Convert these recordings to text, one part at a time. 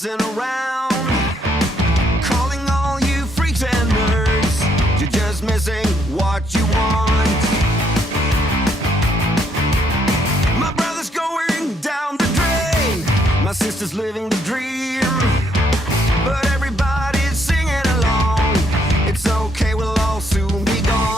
messing around, calling all you freaks and nerds. You're just missing what you want. My brother's going down the drain, my sister's living the dream, but everybody's singing along. It's okay, we'll all soon be gone.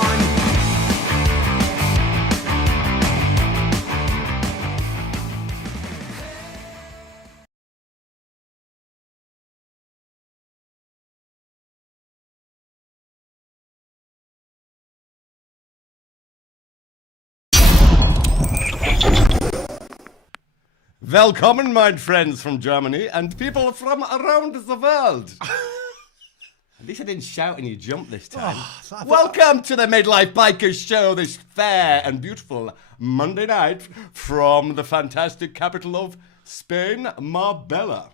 Welcome, my friends from Germany and people from around the world. At least I didn't shout and you jumped this time. Welcome to the Midlife Bikers Show this fair and beautiful Monday night from the fantastic capital of Spain, Marbella.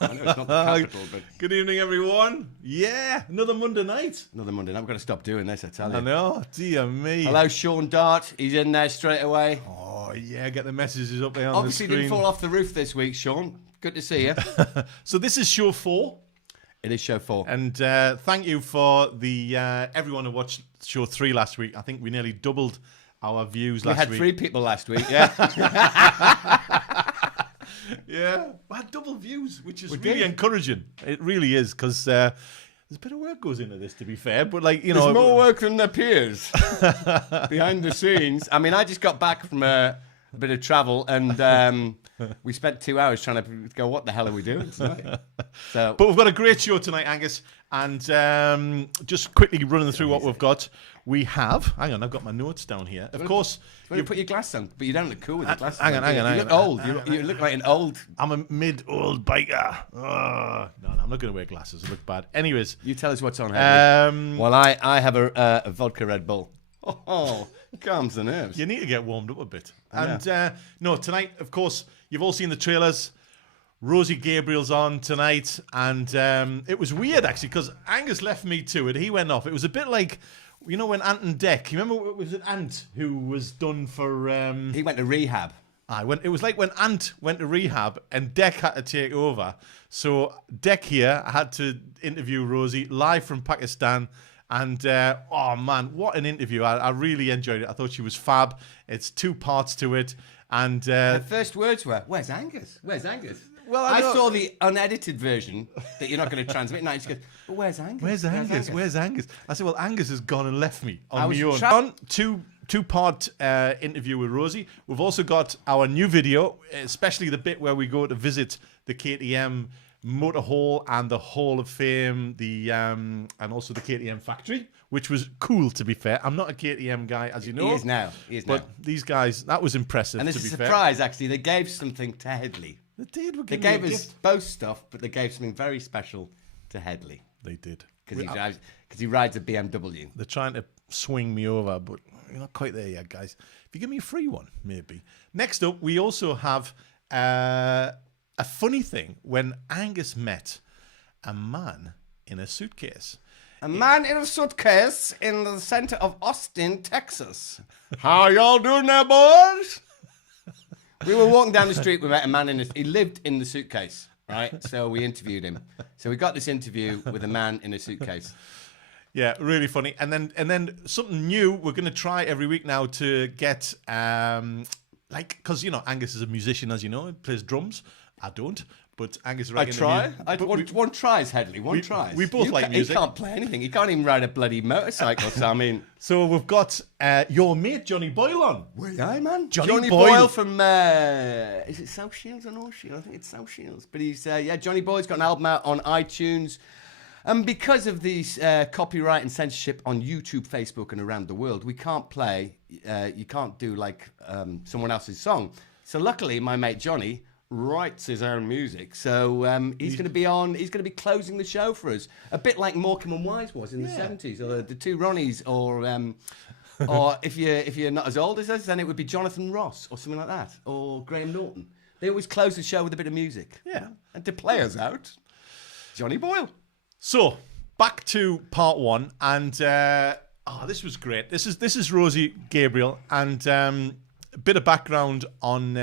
I know it's not the capital, but... Good evening, everyone. Yeah, another Monday night. Another Monday night. I've got to stop doing this, I tell you. I know, dear me. Hello, Sean Dart. He's in there straight away. Oh, yeah, get the messages up there on Obviously the screen. didn't fall off the roof this week, Sean. Good to see you. So this is show 4. It is show 4. And thank you for the everyone who watched show 3 last week. I think we nearly doubled our views last week. We had 3 people last week, yeah. Yeah, we had double views, which is really encouraging. It really is, because there's a bit of work goes into this, to be fair. But like, you know, there's more work than appears behind the scenes. I mean, I just got back from a bit of travel, and we spent 2 hours trying to go, what the hell are we doing tonight? So, but we've got a great show tonight, Angus. And just quickly running through what we've got. We have, hang on, I've got my notes down here. Of course, you put your glasses on, but you don't look cool with the glasses. Hang on. You look old. You look like an old. I'm a mid-old biker. Oh, no, I'm not going to wear glasses. I look bad. Anyways, you tell us what's on here. Well, I have a vodka Red Bull. Oh, calms the nerves. You need to get warmed up a bit. And no, tonight, of course, you've all seen the trailers. Rosie Gabrielle's on tonight, and it was weird actually because Angus left me to it. He went off. It was a bit like, you know, when Ant and Dec. You remember, was it Ant who was done for? He went to rehab. It was like when Ant went to rehab and Dec had to take over. So Dec here had to interview Rosie live from Pakistan. And, oh, man, what an interview. I really enjoyed it. I thought she was fab. It's 2 parts to it. And the first words were, where's Angus? Where's Angus? Well, I saw the unedited version that you're not going to transmit. Now she goes, but where's Angus? Where's Angus? Where's Angus? I said, well, Angus has gone and left me on my own. Two-part interview with Rosie. We've also got our new video, especially the bit where we go to visit the KTM Motor Hall and the Hall of Fame, and also the KTM factory, which was cool, to be fair. I'm not a KTM guy, as you know. He is now. But these guys, that was impressive, and to be fair. And it's a surprise, actually. They gave something to Headley. They did. They gave us both stuff, but they gave something very special to Headley. They did. Because he rides a BMW. They're trying to swing me over, but you're not quite there yet, guys. If you give me a free one, maybe. Next up, we also have a funny thing when Angus met a man in a suitcase. A man in a suitcase in the center of Austin, Texas. How y'all doing there, boys? We were walking down the street, we met a man he lived in the suitcase, right? So we interviewed him. So we got this interview with a man in a suitcase. Yeah, really funny. And then something new we're going to try every week now to get, because, you know, Angus is a musician, as you know, he plays drums. I don't, but Angus is I try. One tries, Headley. One tries. We both like music. He can't play anything. He can't even ride a bloody motorcycle. So I mean, so we've got your mate Johnny Boyle on. Aye, man. Johnny Boyle from is it South Shields or North Shields? I think it's South Shields. But he's Johnny Boyle's got an album out on iTunes. And because of these copyright and censorship on YouTube, Facebook, and around the world, we can't play. You can't do like someone else's song. So luckily, my mate Johnny writes his own music, so he's going to be on. He's going to be closing the show for us, a bit like Morecambe and Wise was in the 70s, or the Two Ronnies, or if you're not as old as us, then it would be Jonathan Ross or something like that, or Graham Norton. They always close the show with a bit of music. Yeah, and to play us out, Johnny Boyle. So back to part 1, and this was great. This is Rosie Gabrielle, and a bit of background on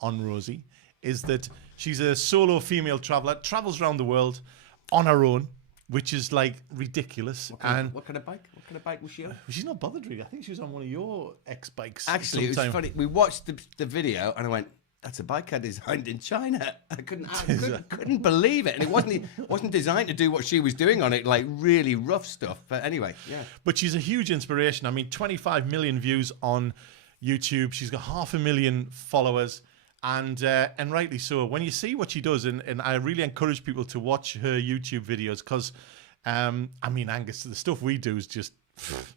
Rosie is that She's a solo female traveler, travels around the world on her own, which is like ridiculous. What kind of bike? What kind of bike was she on? She's not bothered really. I think she was on one of your ex-bikes. Actually, it was funny. We watched the video and I went, "That's a bike I designed in China." I couldn't believe it, and it wasn't designed to do what she was doing on it, like really rough stuff. But anyway, yeah. But she's a huge inspiration. I mean, 25 million views on YouTube. She's got 500,000 followers. And rightly so. When you see what she does, and I really encourage people to watch her YouTube videos because, I mean, Angus, the stuff we do is just,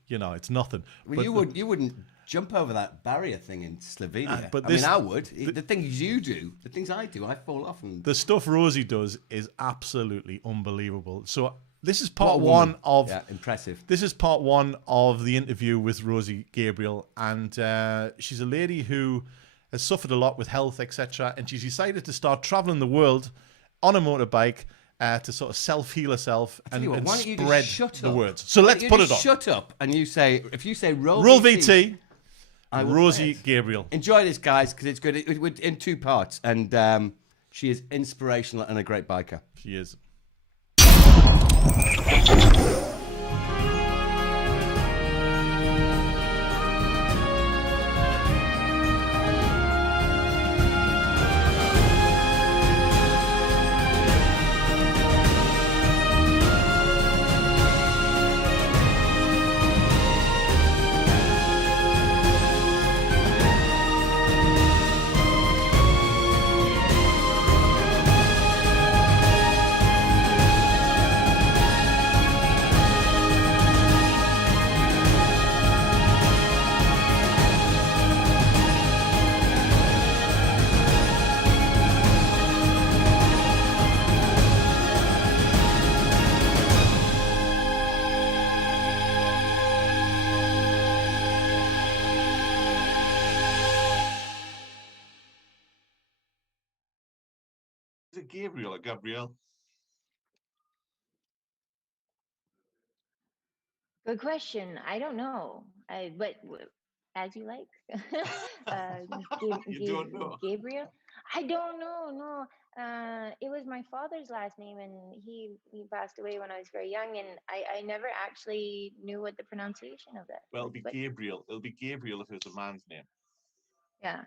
it's nothing. Well, you wouldn't jump over that barrier thing in Slovenia. But I would. The things you do, the things I do, I fall off. And the stuff Rosie does is absolutely unbelievable. So this is part one of impressive. This is part one of the interview with Rosie Gabrielle, and she's a lady who has suffered a lot with health, etc. And she's decided to start traveling the world on a motorbike to sort of self-heal herself and spread the words. So let's put it on. Shut up, and if you say roll VT, Rosie Gabrielle. Enjoy this, guys, because it's good. It's in two parts, and she is inspirational and a great biker. She is. Is it Gabriel or Gabrielle? Good question. I don't know. But as you like. You don't know? Gabriel. I don't know. No. It was my father's last name, and he passed away when I was very young, and I never actually knew what the pronunciation of that. Well, it'll be Gabriel. It'll be Gabriel if it's a man's name. Yeah.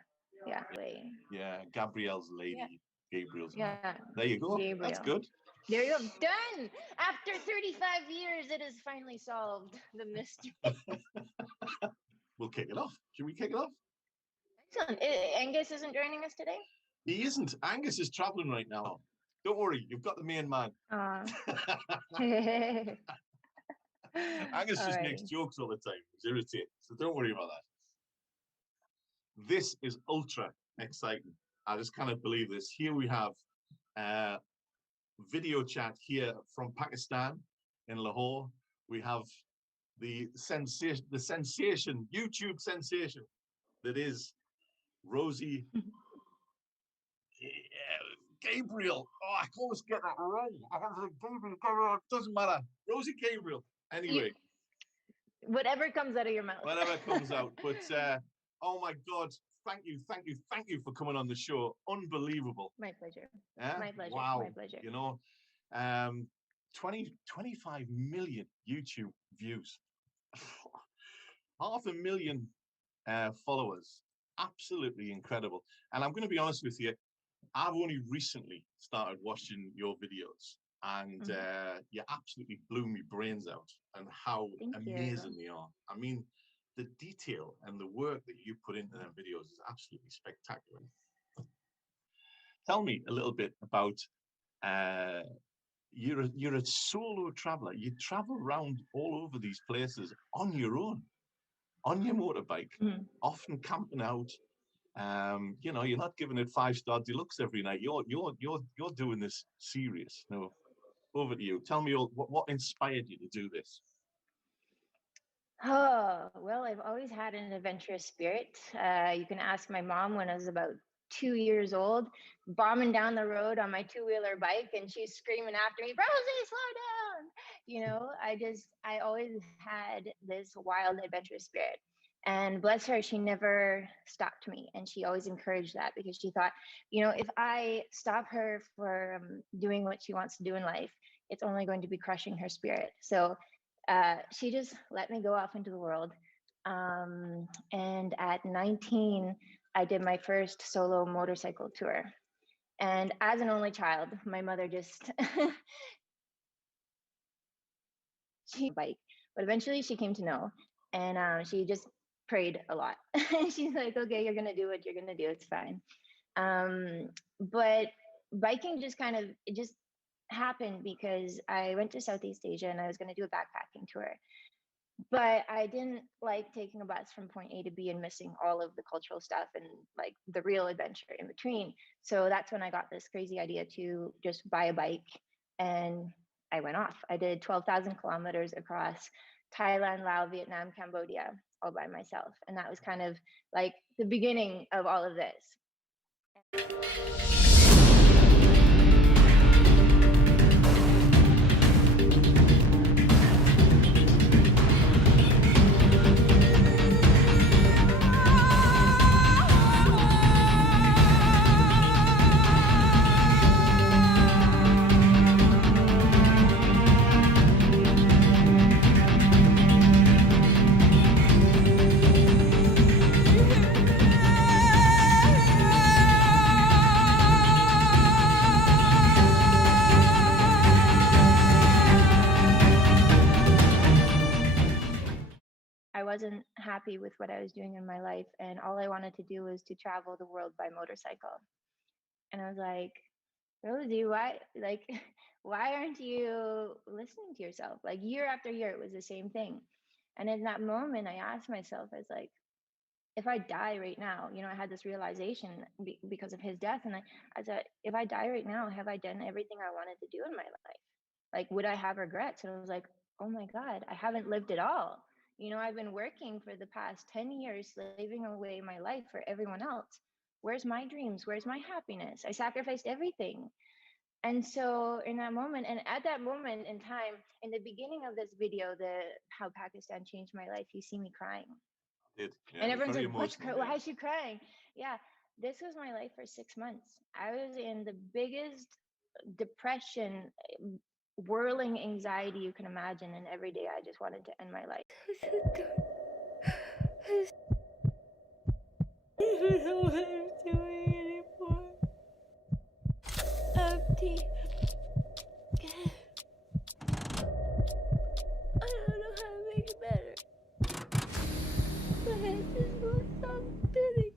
Yeah, Gabrielle's lady. Yeah. Gabriel's man. Yeah. There you go. Gabriel. That's good. There you go. Done. After 35 years, it is finally solved. The mystery. We'll kick it off. Should we kick it off? Excellent. Angus isn't joining us today? He isn't. Angus is traveling right now. Don't worry. You've got the main man. Angus just makes jokes all the time. He's irritating. So don't worry about that. This is ultra exciting. I just cannot believe this. Here we have video chat here from Pakistan in Lahore. We have the sensation, YouTube sensation that is Rosie Gabrielle. Oh, I always get that wrong. I have to Gabriel. It doesn't matter. Rosie Gabrielle. Anyway. Whatever comes out of your mouth. Whatever comes out. But oh my God. Thank you for coming on the show. Unbelievable. My pleasure. Yeah? My pleasure. Wow. My pleasure. 25 million YouTube views. 500,000 followers. Absolutely incredible. And I'm going to be honest with you, I've only recently started watching your videos, and you absolutely blew me brains out and how amazing they are. I mean, the detail and the work that you put into them videos is absolutely spectacular. Tell me a little bit about you're a solo traveler. You travel around all over these places on your own, on your motorbike, often camping out. You're not giving it 5-star deluxe every night. You're doing this serious. No, over to you. Tell me what inspired you to do this. Oh, well, I've always had an adventurous spirit. You can ask my mom when I was about 2 years old, bombing down the road on my two-wheeler bike, and she's screaming after me, "Rosie, slow down!" I always had this wild adventurous spirit. And bless her, she never stopped me. And she always encouraged that, because she thought, you know, if I stop her from doing what she wants to do in life, it's only going to be crushing her spirit. So she just let me go off into the world. And at 19, I did my first solo motorcycle tour. And as an only child, my mother just she bike, but eventually she came to know, and she just prayed a lot. And she's like, okay, you're gonna do what you're gonna do, it's fine. But biking just kind of, it just happened because I went to Southeast Asia and I was gonna do a backpacking tour. But I didn't like taking a bus from point A to B and missing all of the cultural stuff and like the real adventure in between. So that's when I got this crazy idea to just buy a bike, and I went off. I did 12,000 kilometers across Thailand, Laos, Vietnam, Cambodia, all by myself. And that was kind of like the beginning of all of this. I wasn't happy with what I was doing in my life, and all I wanted to do was to travel the world by motorcycle. And I was like, Rosie, why, like, why aren't you listening to yourself? Like, year after year, it was the same thing. And in that moment, I asked myself, I was like, if I die right now, you know, I had this realization because of his death. And I said, if I die right now, have I done everything I wanted to do in my life? Like, would I have regrets? And I was like, oh my God, I haven't lived it all. You know, I've been working for the past 10 years, slaving away my life for everyone else. Where's my dreams? Where's my happiness? I sacrificed everything. And so in that moment, and at that moment in time, in the beginning of this video, the how Pakistan changed my life, you see me crying. Did. Yeah, And it was everyone's very like, what's emotional. why Yeah. is she crying? Yeah, this was my life for 6 months. I was in the biggest depression, whirling anxiety you can imagine, and every day I just wanted to end my life. I don't know what I'm doing anymore. Empty. I don't know how to make it better. My head just won't stop spinning.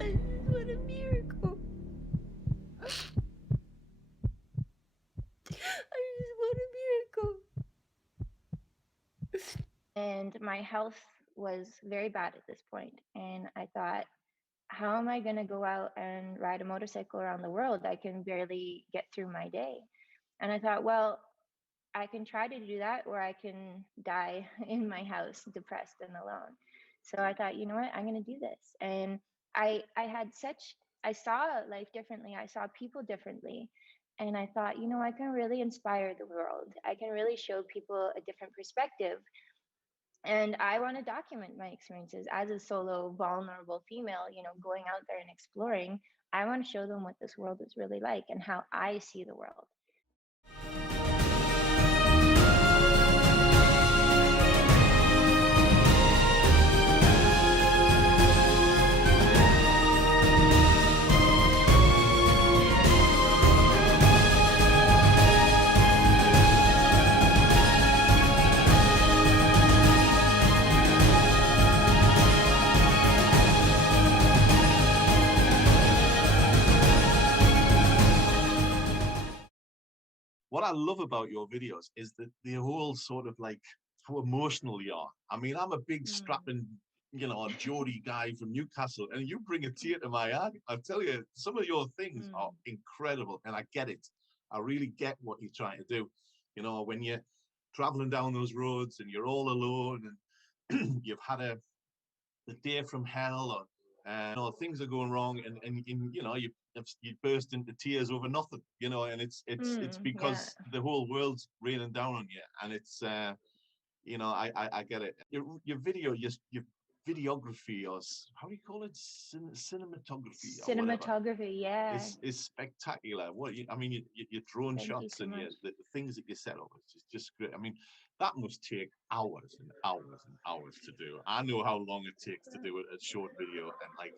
I just want a miracle. I just want a miracle. And my health was very bad at this point, and I thought, how am I going to go out and ride a motorcycle around the world? I can barely get through my day. And I thought, well, I can try to do that, or I can die in my house, depressed and alone. So I thought, you know what, I'm going to do this. And I saw life differently. I saw people differently. And I thought, you know, I can really inspire the world. I can really show people a different perspective. And I want to document my experiences as a solo, vulnerable female, you know, going out there and exploring. I want to show them what this world is really like and how I see the world. What I love about your videos is that they're all sort of like how emotional you are. I mean, I'm a big strapping, you know, Geordie guy from Newcastle, and you bring a tear to my eye. I tell you, some of your things are incredible, and I get it. I really get what you're trying to do. You know, when you're traveling down those roads and you're all alone, and you've had a day from hell, or things are going wrong, and you burst into tears over nothing, and it's because Yeah. the whole world's raining down on you, and it's I get it. Your videography, or how do you call it, cinematography or whatever, Cinematography, yeah. is spectacular. Your drone Thank you shots so and much. the things that you set up, it's just great. I mean, that must take hours and hours and hours to do. I know how long it takes to do a short video, and like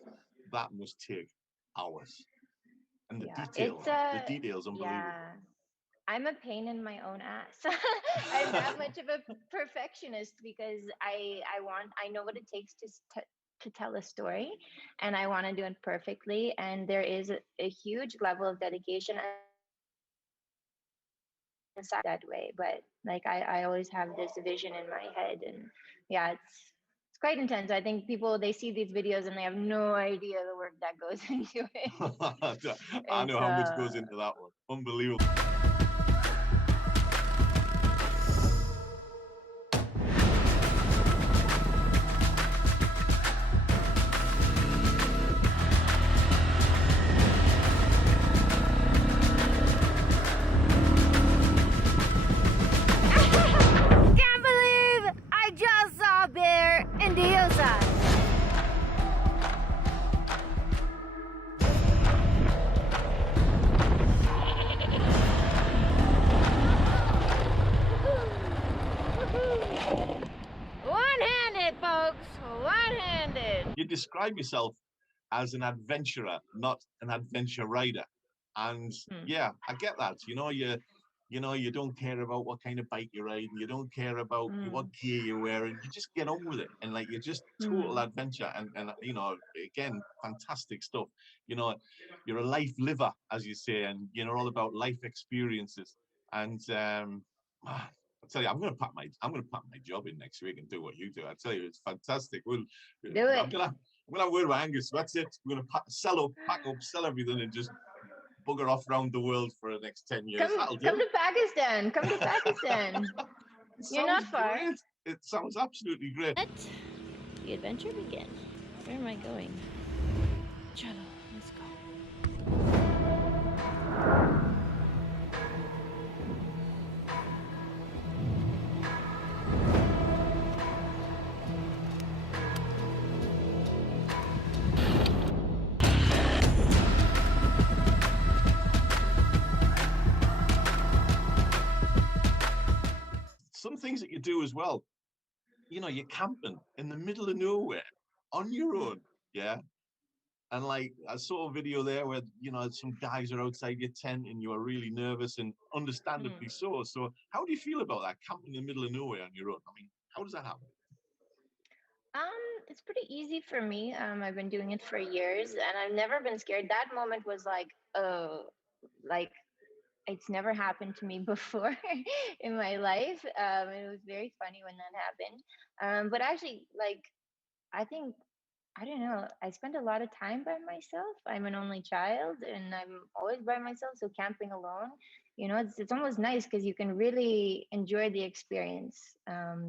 that must take hours. And Yeah, it's the details, unbelievable. yeah. I'm a pain in my own ass. I'm that much of a perfectionist because I know what it takes to tell a story, and I want to do it perfectly. And there is a huge level of dedication inside that way. But like I always have this vision in my head, and yeah, it's quite intense. I think people, they see these videos and they have no idea the work that goes into it. I know It's how much goes into that one. Unbelievable. Can't believe I just saw a bear in the hillside. One-handed, folks. One-handed. You describe yourself as an adventurer, not an adventure rider. And Hmm. yeah, I get that. You don't care about what kind of bike you're riding. You don't care about what Mm, gear you're wearing. You just get on with it, and like you're just total mm, adventure. And again, fantastic stuff. You know, you're a life liver, as you say, and all about life experiences. And I tell you, I'm gonna pack my job in next week and do what you do. I tell you, it's fantastic. do I'm it. gonna I'm gonna word with Angus. That's it. We're gonna pack up, sell everything, and just bugger off around the world for the next 10 years. That'll Come do. to Pakistan. Come to Pakistan. It You're not sounds far. great. It sounds absolutely great. Let the adventure begin. Where am I going? Chalo, let's go. Some things that you do as well. You're camping in the middle of nowhere on your Mm, own. Yeah. And like I saw a video there where some guys are outside your tent and you are really nervous, and understandably mm. so. So how do you feel about that, camping in the middle of nowhere on your own? I mean, how does that happen? It's pretty easy for me. I've been doing it for years and I've never been scared. That moment was like, oh, like it's never happened to me before in my life. It was very funny when that happened. But actually, like, I think, I don't know, I spend a lot of time by myself. I'm an only child and I'm always by myself. So camping alone, it's almost nice because you can really enjoy the experience,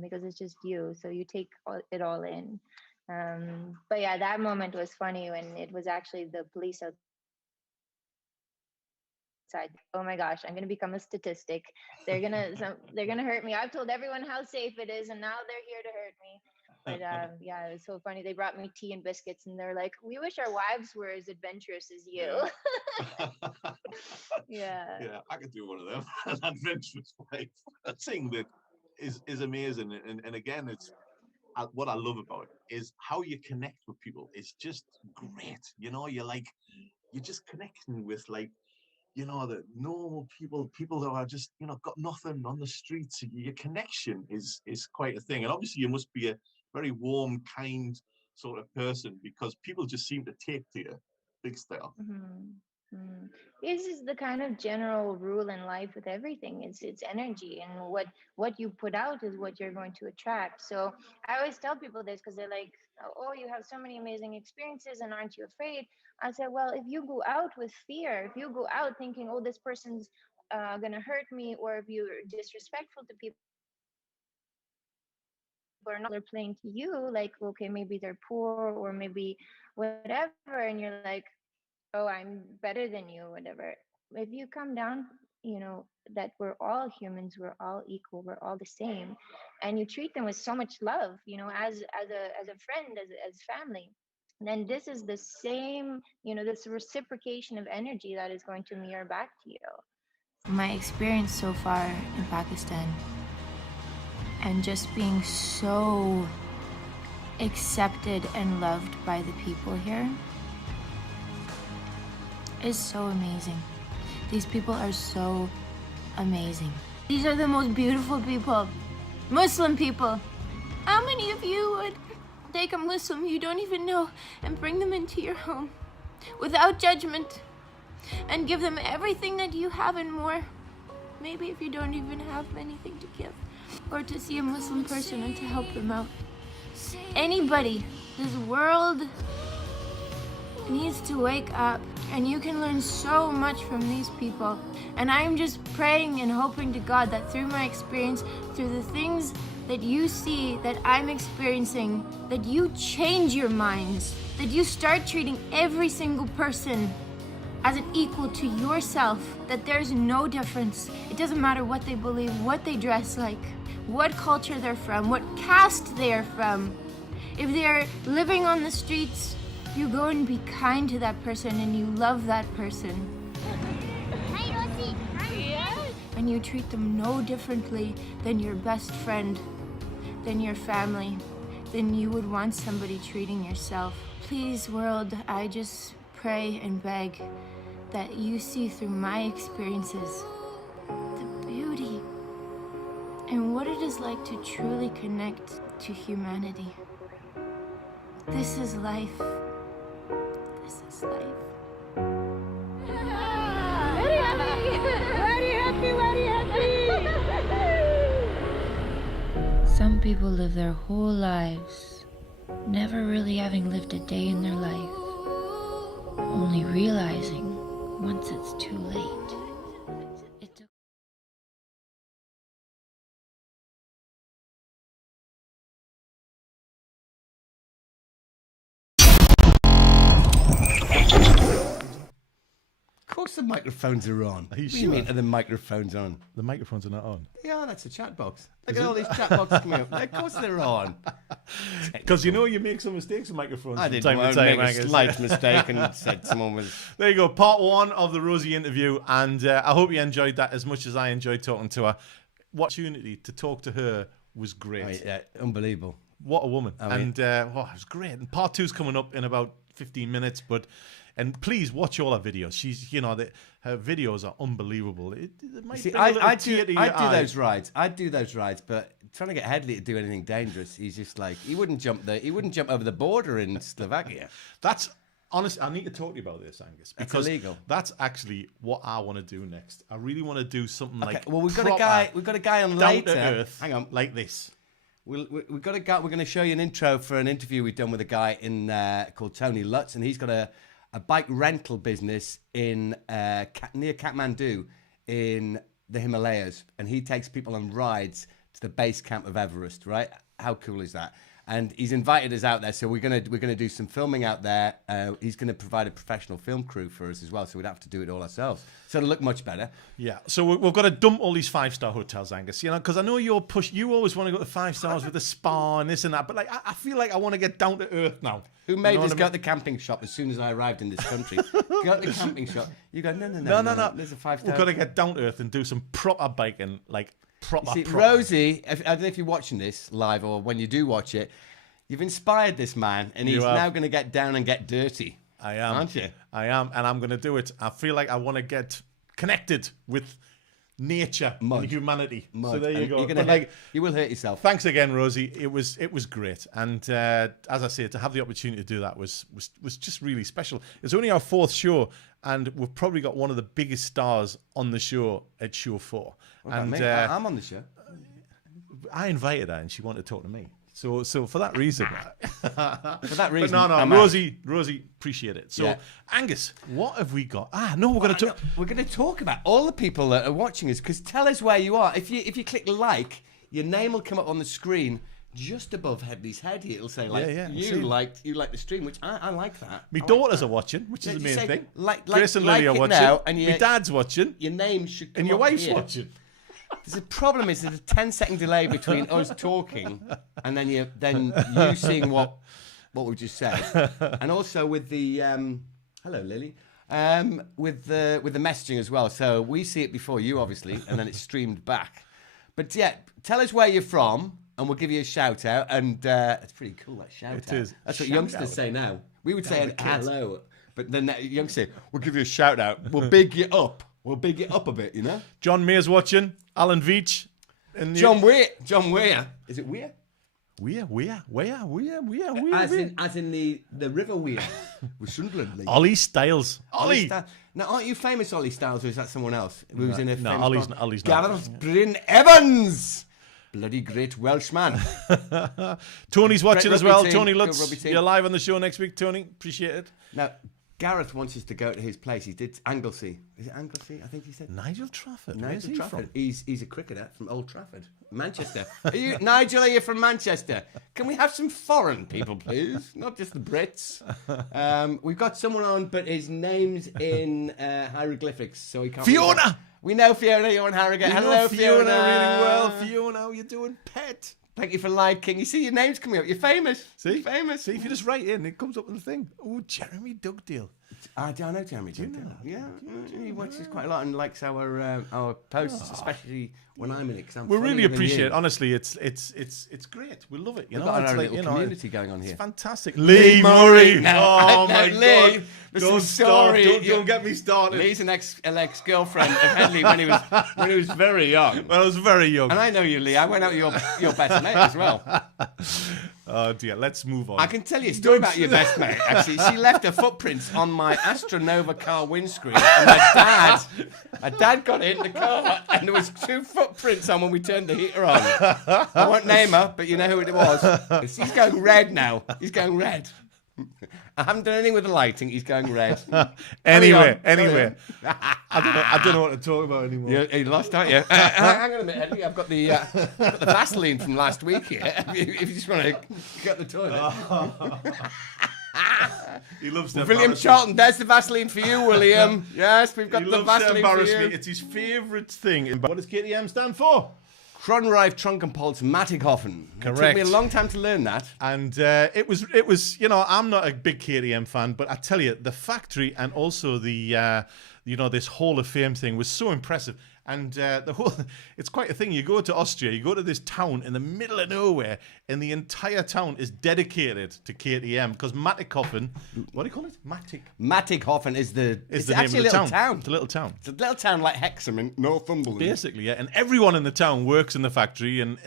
because it's just you. So you take it all in. But yeah, that moment was funny when it was actually the police outside. Oh my gosh, I'm gonna become a statistic. They're gonna hurt me. I've told everyone how safe it is, and now they're here to hurt me. But yeah, it was so funny. They brought me tea and biscuits, and they're like, "We wish our wives were as adventurous as you." Yeah. Yeah. Yeah, I could do one of them. An adventurous life. A thing that is amazing, and again, it's what I love about it is how you connect with people. It's just great. You're just connecting with like the normal people that are just got nothing on the streets. Your connection is quite a thing, and obviously you must be a very warm, kind sort of person because people just seem to take to you big style. Mhm. Mm. This is the kind of general rule in life with everything. It's energy, and what you put out is what you're going to attract. So I always tell people this because they're like, "Oh, you have so many amazing experiences, and aren't you afraid?" I said, "Well, if you go out with fear, if you go out thinking, oh, this person's gonna hurt me, or if you're disrespectful to people, are not, they're playing to you, like, okay, maybe they're poor or maybe whatever, and you're like, oh, I'm better than you, whatever. If you come down, that we're all humans, we're all equal, we're all the same, and you treat them with so much love, as a friend, as family, then this is the same, this reciprocation of energy that is going to mirror back to you. My experience so far in Pakistan, and just being so accepted and loved by the people here, is so amazing. These people are so amazing. These are the most beautiful people. Muslim people. How many of you would take a Muslim you don't even know and bring them into your home without judgment and give them everything that you have and more? Maybe if you don't even have anything to give, or to see a Muslim person and to help them out. Anybody, this world needs to wake up, and you can learn so much from these people. And I'm just praying and hoping to God that through my experience, through the things that you see that I'm experiencing, that you change your minds, that you start treating every single person as an equal to yourself, that there's no difference. It doesn't matter what they believe, what they dress like, what culture they're from, what caste they're from. If they're living on the streets, you go and be kind to that person and you love that person. Hi, Rosie. Hi. And you treat them no differently than your best friend, than your family, than you would want somebody treating yourself. Please, world, I just pray and beg that you see through my experiences the beauty and what it is like to truly connect to humanity. This is life. This is life. Very happy. Very happy. Very happy. Some people live their whole lives never really having lived a day in their life, only realizing once it's too late. Of course the microphones are on. Are you What do sure? you mean are the microphones on? The microphones are not on. Yeah, that's a chat box. Look at all these chat boxes coming up. Of course they're on. Because you make some mistakes with microphones. I from did time to time, make a Angus. slight mistake and said someone was... There you go, part one of the Rosie interview, and I hope you enjoyed that as much as I enjoyed talking to her. What opportunity to talk to her was great. Yeah, unbelievable. What a woman. I mean- And it was great. And part two's coming up in about 15 minutes, and please watch all her videos. She's, her videos are unbelievable. It might See, bring a little I tear to do your eye. those rides. I'd do those rides, but trying to get Headley to do anything dangerous, he's just like he wouldn't jump over the border in Slovakia. That's honest. I need to talk to you about this, Angus, That's because illegal. that's actually what I want to do next. I really want to do something like Well, we've got proper, a guy on down later. to earth. Hang on, like this. we've got a guy. We're going to show you an intro for an interview we've done with a guy in called Tony Lutz, and he's got a bike rental business in near Kathmandu in the Himalayas, and he takes people on rides to the base camp of Everest. Right? How cool is that? And he's invited us out there, so we're gonna do some filming out there. He's gonna provide a professional film crew for us as well, so we'd have to do it all ourselves. So it'll look much better. Yeah, so we've got to dump all these 5-star hotels, Angus. Because I know you always want to go to 5 stars with a spa and this and that, but I feel like I want to get down to earth now. Who made know us what I go mean? to the camping shop as soon as I arrived in this country? Go to the camping shop. You go, no. There's a 5-star. We've got to get down to earth and do some proper biking, like proper. See, proper. Rosie, I don't know if you're watching this live or when you do watch it, you've inspired this man, and he's now going to get down and get dirty. I am. Aren't you? I am, and I'm going to do it. I feel like I want to get connected with nature and humanity. So there you And go. you're gonna But, like, you will hurt yourself. thanks again, Rosie. It was great, and as I say, to have the opportunity to do that was just really special. It's only our 4th show, and we've probably got one of the biggest stars on the show at show 4. What about And me? I'm on the show. I invited her, and she wanted to talk to me. So for that reason. For that reason. But no, I'm out. Rosie, appreciate it. So, Yeah. Angus, what have we got? No, we're going to talk. We're going to talk about all the people that are watching us, because tell us where you are. If you click like, your name will come up on the screen just above Headley's head here, it'll say like Yeah, I you see. liked the stream, which I like that. My I daughters like are watching, which is the You main say, thing. Like Grace and like Lily are it watching. now, and My dad's watching. your name should come And your up wife's here. watching. There's a problem is there's a 10-second delay between us talking and then you seeing what we just said, and also with the hello Lily, with the messaging as well. So we see it before you, obviously, and then it's streamed back. But yeah, tell us where you're from, and we'll give you a shout out. And it's pretty cool, that shout out. It is. That's what Shout youngsters out. say now. We would say the an kids. hello, but then the youngsters say, we'll give you a shout out. We'll big you up. We'll big it up a bit, you know. John Mayer's watching. Alan Veach. And John Weir. Is it Weir? Weir. As in the River Weir with Sunderland League. Ollie Styles. Ollie. Now, aren't you famous Ollie Styles, or is that someone else? Who was in a No, famous Ollie's not. Gareth Bryn Evans. Bloody great Welshman. Tony's watching Great as well. rugby team. Tony Good Lutz, rugby team. you're live on the show next week, Tony. Appreciate it. Now, Gareth wants us to go to his place. He did Anglesey. Is it Anglesey? I think he said. Nigel Trafford. Where's Nigel he Trafford. from? He's a cricketer from Old Trafford, Manchester. Nigel, are you from Manchester? Can we have some foreign people, please? Not just the Brits. We've got someone on, but his name's in hieroglyphics, so he can't. Fiona! We know Fiona. You're on Harrogate. You Hello, know Fiona really well. Fiona. Fiona, how you doing, pet? Thank you for liking. You see your name's coming up. You're famous. See? You're famous. See, if you just write in, it comes up in the thing. Oh, Jeremy Dugdale. I know Jeremy Dugdale. Yeah, he watches quite a lot and likes our posts, especially when I'm in it. 'Cause I'm We really funnier than appreciate you. it. Honestly, it's great. We love it. You We've know, got it's our like, little community going on here. It's fantastic. Lee Murray. Now, Oh my Lee, God. there's Don't some stop. story. Don't get me started. Lee's an ex-girlfriend of Headley when he was very young. When I was very young. And I know you, Lee. I went out with your best mate as well. Oh dear, let's move on. I can tell you a story about your best mate, actually. She left her footprints on my Astronova car windscreen, and my dad got in the car, and there was 2 footprints on when we turned the heater on. I won't name her, but you know who it was. He's going red now. He's going red. I haven't done anything with the lighting. He's going red. Anyway, Carry on. I don't know what to talk about anymore. You lost, aren't you? Hang on a minute, Eddie. I've got the Vaseline from last week here. If you just want to get the toilet. He loves to William embarrass me. Charlton, there's the Vaseline for you, William. Yes, we've got He the loves to Vaseline for embarrass you. me. It's his favourite thing. What does KTM stand for? Kronreif Trunkenpolz Mattighofen. It took Correct. me a long time to learn that. And it was, you know, I'm not a big KTM fan, but I tell you, the factory and also the, this Hall of Fame thing was so impressive. And it's quite a thing. You go to Austria, you go to this town in the middle of nowhere, and the entire town is dedicated to KTM because Mattighofen, what do you call it? Mattighofen is Is it's the name actually of the a little town. town. It's a little town. It's a little town like Hexham in Northumberland. Basically, yeah. And everyone in the town works in the factory, and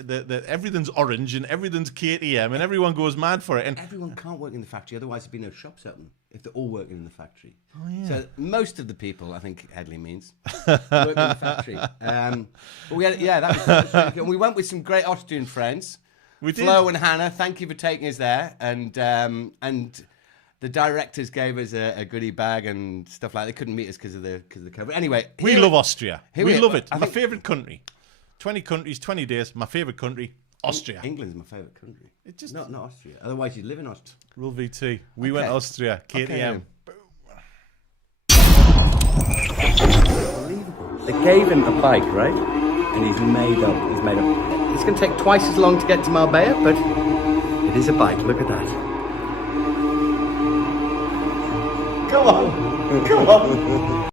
everything's orange, and everything's KTM, and everyone goes mad for it. And Everyone can't work in the factory, otherwise there'd be no shops open if they're all working in the factory. Oh, yeah. So most of the people, I think Headley means, work in the factory. But we had, that was really good. And we went with some great Austrian friends. We did. Flo and Hannah, thank you for taking us there. And the directors gave us a goodie bag and stuff like that. They couldn't meet us because of the COVID. Anyway, we love Austria. here We we- love it. I My think- favourite country. 20 countries, 20 days. My favourite country, Austria. England's my favourite country. It just- not Austria. Otherwise, you'd live in Austria. Rule VT. We went Austria. KTM. They gave him a bike, right? And he's made up. It's going to take twice as long to get to Marbella, but it is a bike. Look at that. Come on. Come on.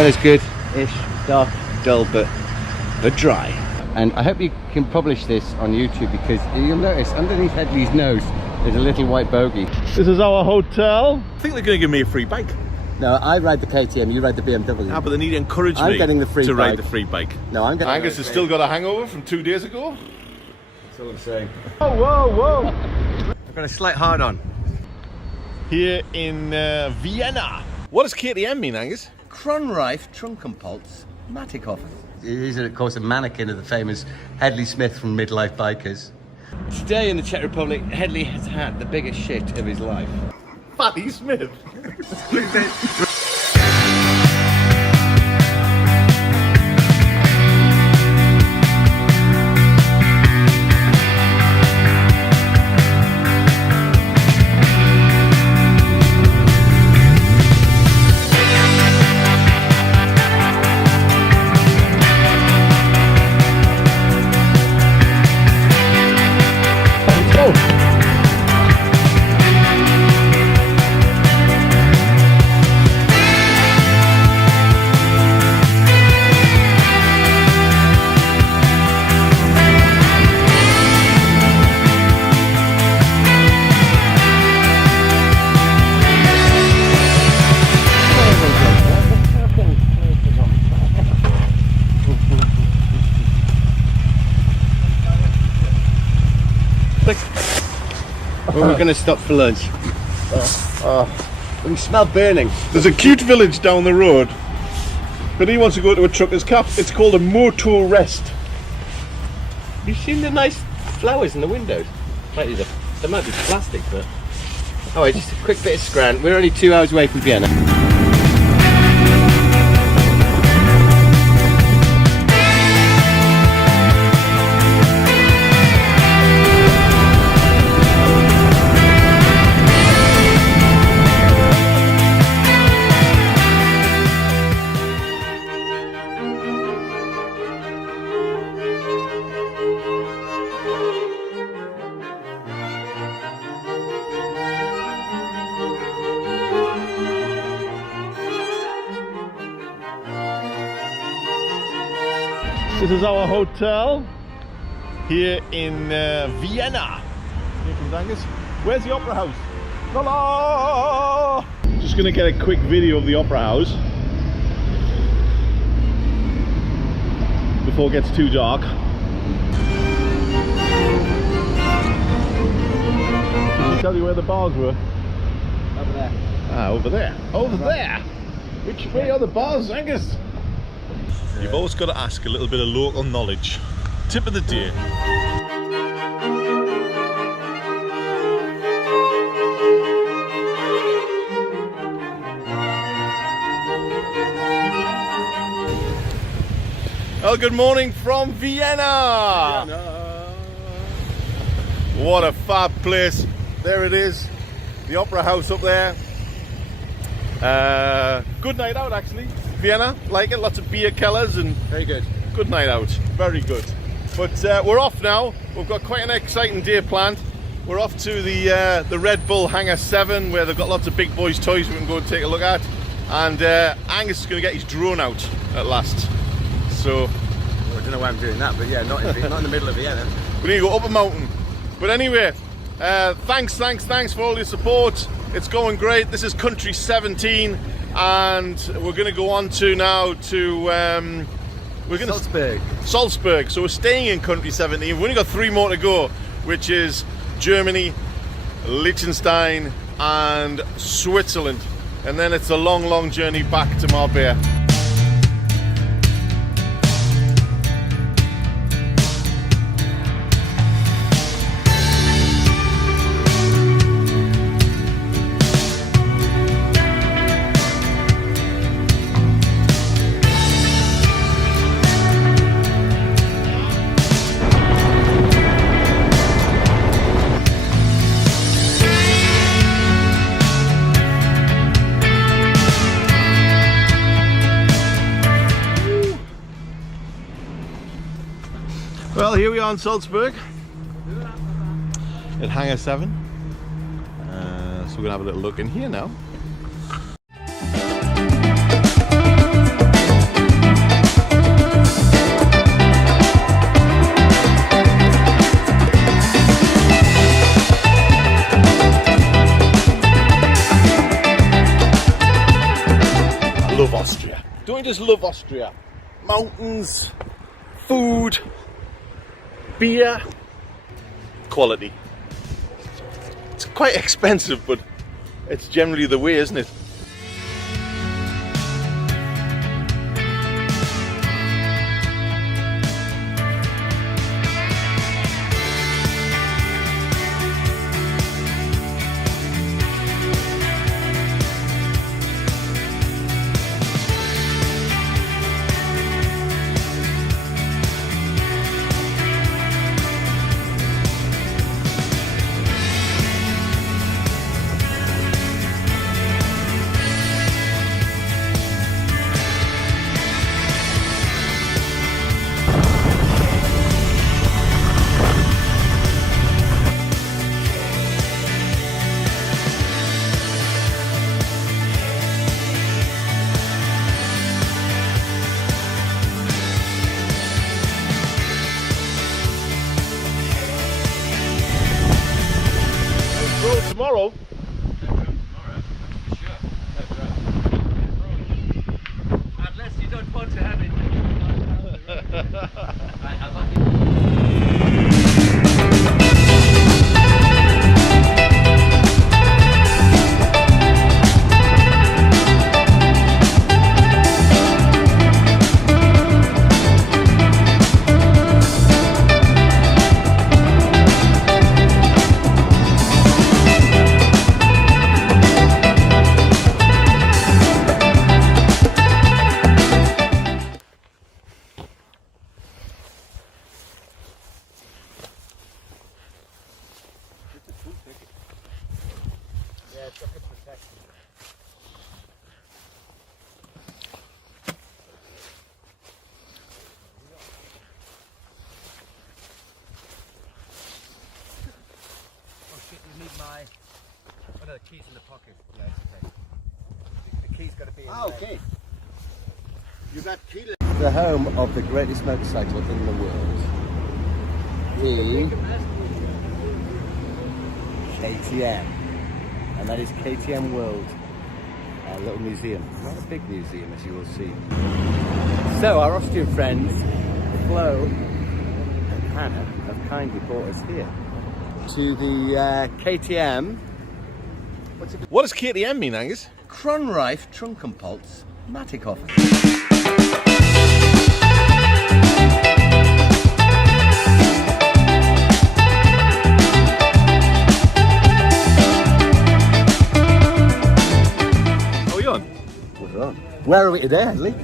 weather's good-ish, dark, dull, but dry. And I hope you can publish this on YouTube, because you'll notice underneath Headley's nose there's a little white bogey. This is our hotel. I think they're going to give me a free bike. No, I ride the KTM, you ride the BMW. Ah, but they need to encourage I'm me getting the free to ride bike. the free bike. No, I'm getting Angus has still got a hangover from 2 days ago. That's all I'm saying. Oh, whoa, whoa. I've got a slight hard on. Here in Vienna. What does KTM mean, Angus? Kronreif Trunkenpolz Matikoff. He's, of course, a mannequin of the famous Headley Smith from Midlife Bikers. Today in the Czech Republic, Headley has had the biggest shit of his life. Fatty Smith. Well, we're going to stop for lunch. We smell burning. There's a cute village down the road, but he wants to go to a trucker's cap. It's called a Moto rest. You've seen the nice flowers in the windows? They might be plastic, but... Oh, wait, just a quick bit of scran. We're only 2 hours away from Vienna. This is our hotel here in Vienna. Here comes Angus. Where's the Opera House? Hello! Just gonna get a quick video of the Opera House before it gets too dark. Did she tell you where the bars were? Over there. Ah, over there. Over there? Which way are the bars, Angus? You've always got to ask a little bit of local knowledge. Tip of the day. Well, good morning from Vienna. What a fab place. There it is. The Opera House up there. Good night out, actually. Vienna, like it, lots of beer kellers and Very good. good night out, very good. But we're off now. We've got quite an exciting day planned. We're off to the Red Bull Hangar 7, where they've got lots of big boys' toys we can go and take a look at. And Angus is going to get his drone out at last. So Well, I don't know why I'm doing that, but yeah, not in the middle of Vienna. we need to go up a mountain. But anyway, thanks for all your support. It's going great. This is country 17. And we're going to go on to now to Salzburg. So we're staying in country 17. We've only got 3 more to go, which is Germany, Liechtenstein and Switzerland, and then it's a long journey back to Marbella. Well, here we are in Salzburg at Hangar 7. So we're gonna have a little look in here now. just love Austria. Mountains, food, beer, quality. It's quite expensive, but it's generally the way, isn't it? Tomorrow. Unless you don't want to have it. The keys in the pocket. Yeah, it's okay. The key's got to be in there. Okay. You got key. The home of the greatest motorcycle in the world. The KTM. And that is KTM World. A little museum. Not a big museum, as you will see. So, our Austrian friends, Flo and Hannah, have kindly brought us here to the KTM. What does KTM mean, Angus? Kronreif Trunkenpolz Matikhoff. Are we on? We're on. Where are we today, Lee?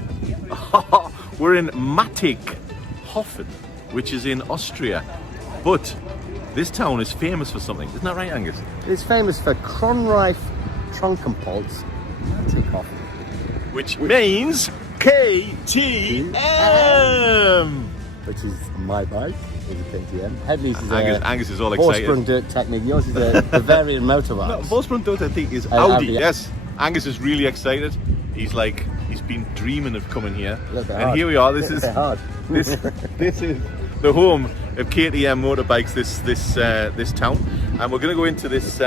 We're in Matikhofen, which is in Austria. But this town is famous for something. Isn't that right, Angus? It's famous for Kronreif Trunkenpolz Matikhoff. Which means KTM! Which is my bike, is a KTM. Headley's is Angus is all excited. Horse-sprung dirt technique. Yours is a Bavarian motorbike. No, Volkswagen Dirt, I think, is Audi. Audi. Yes. Angus is really excited. He's been dreaming of coming here. And hard. Here we are. This is hard. this is the home of KTM motorbikes, this town. And we're going to go into this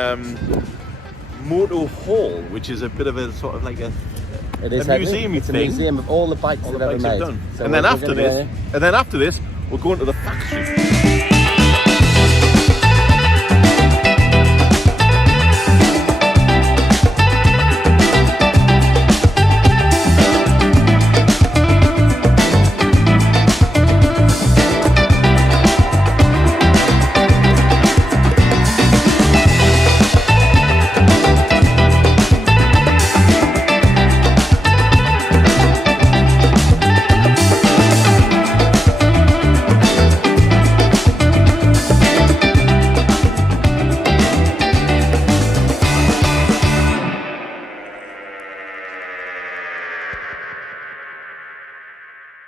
Moto Hall, which is a bit of a sort of like a museum-y It's a thing. museum of all the bikes that ever made. Done. So and then after this, we're going to the factory.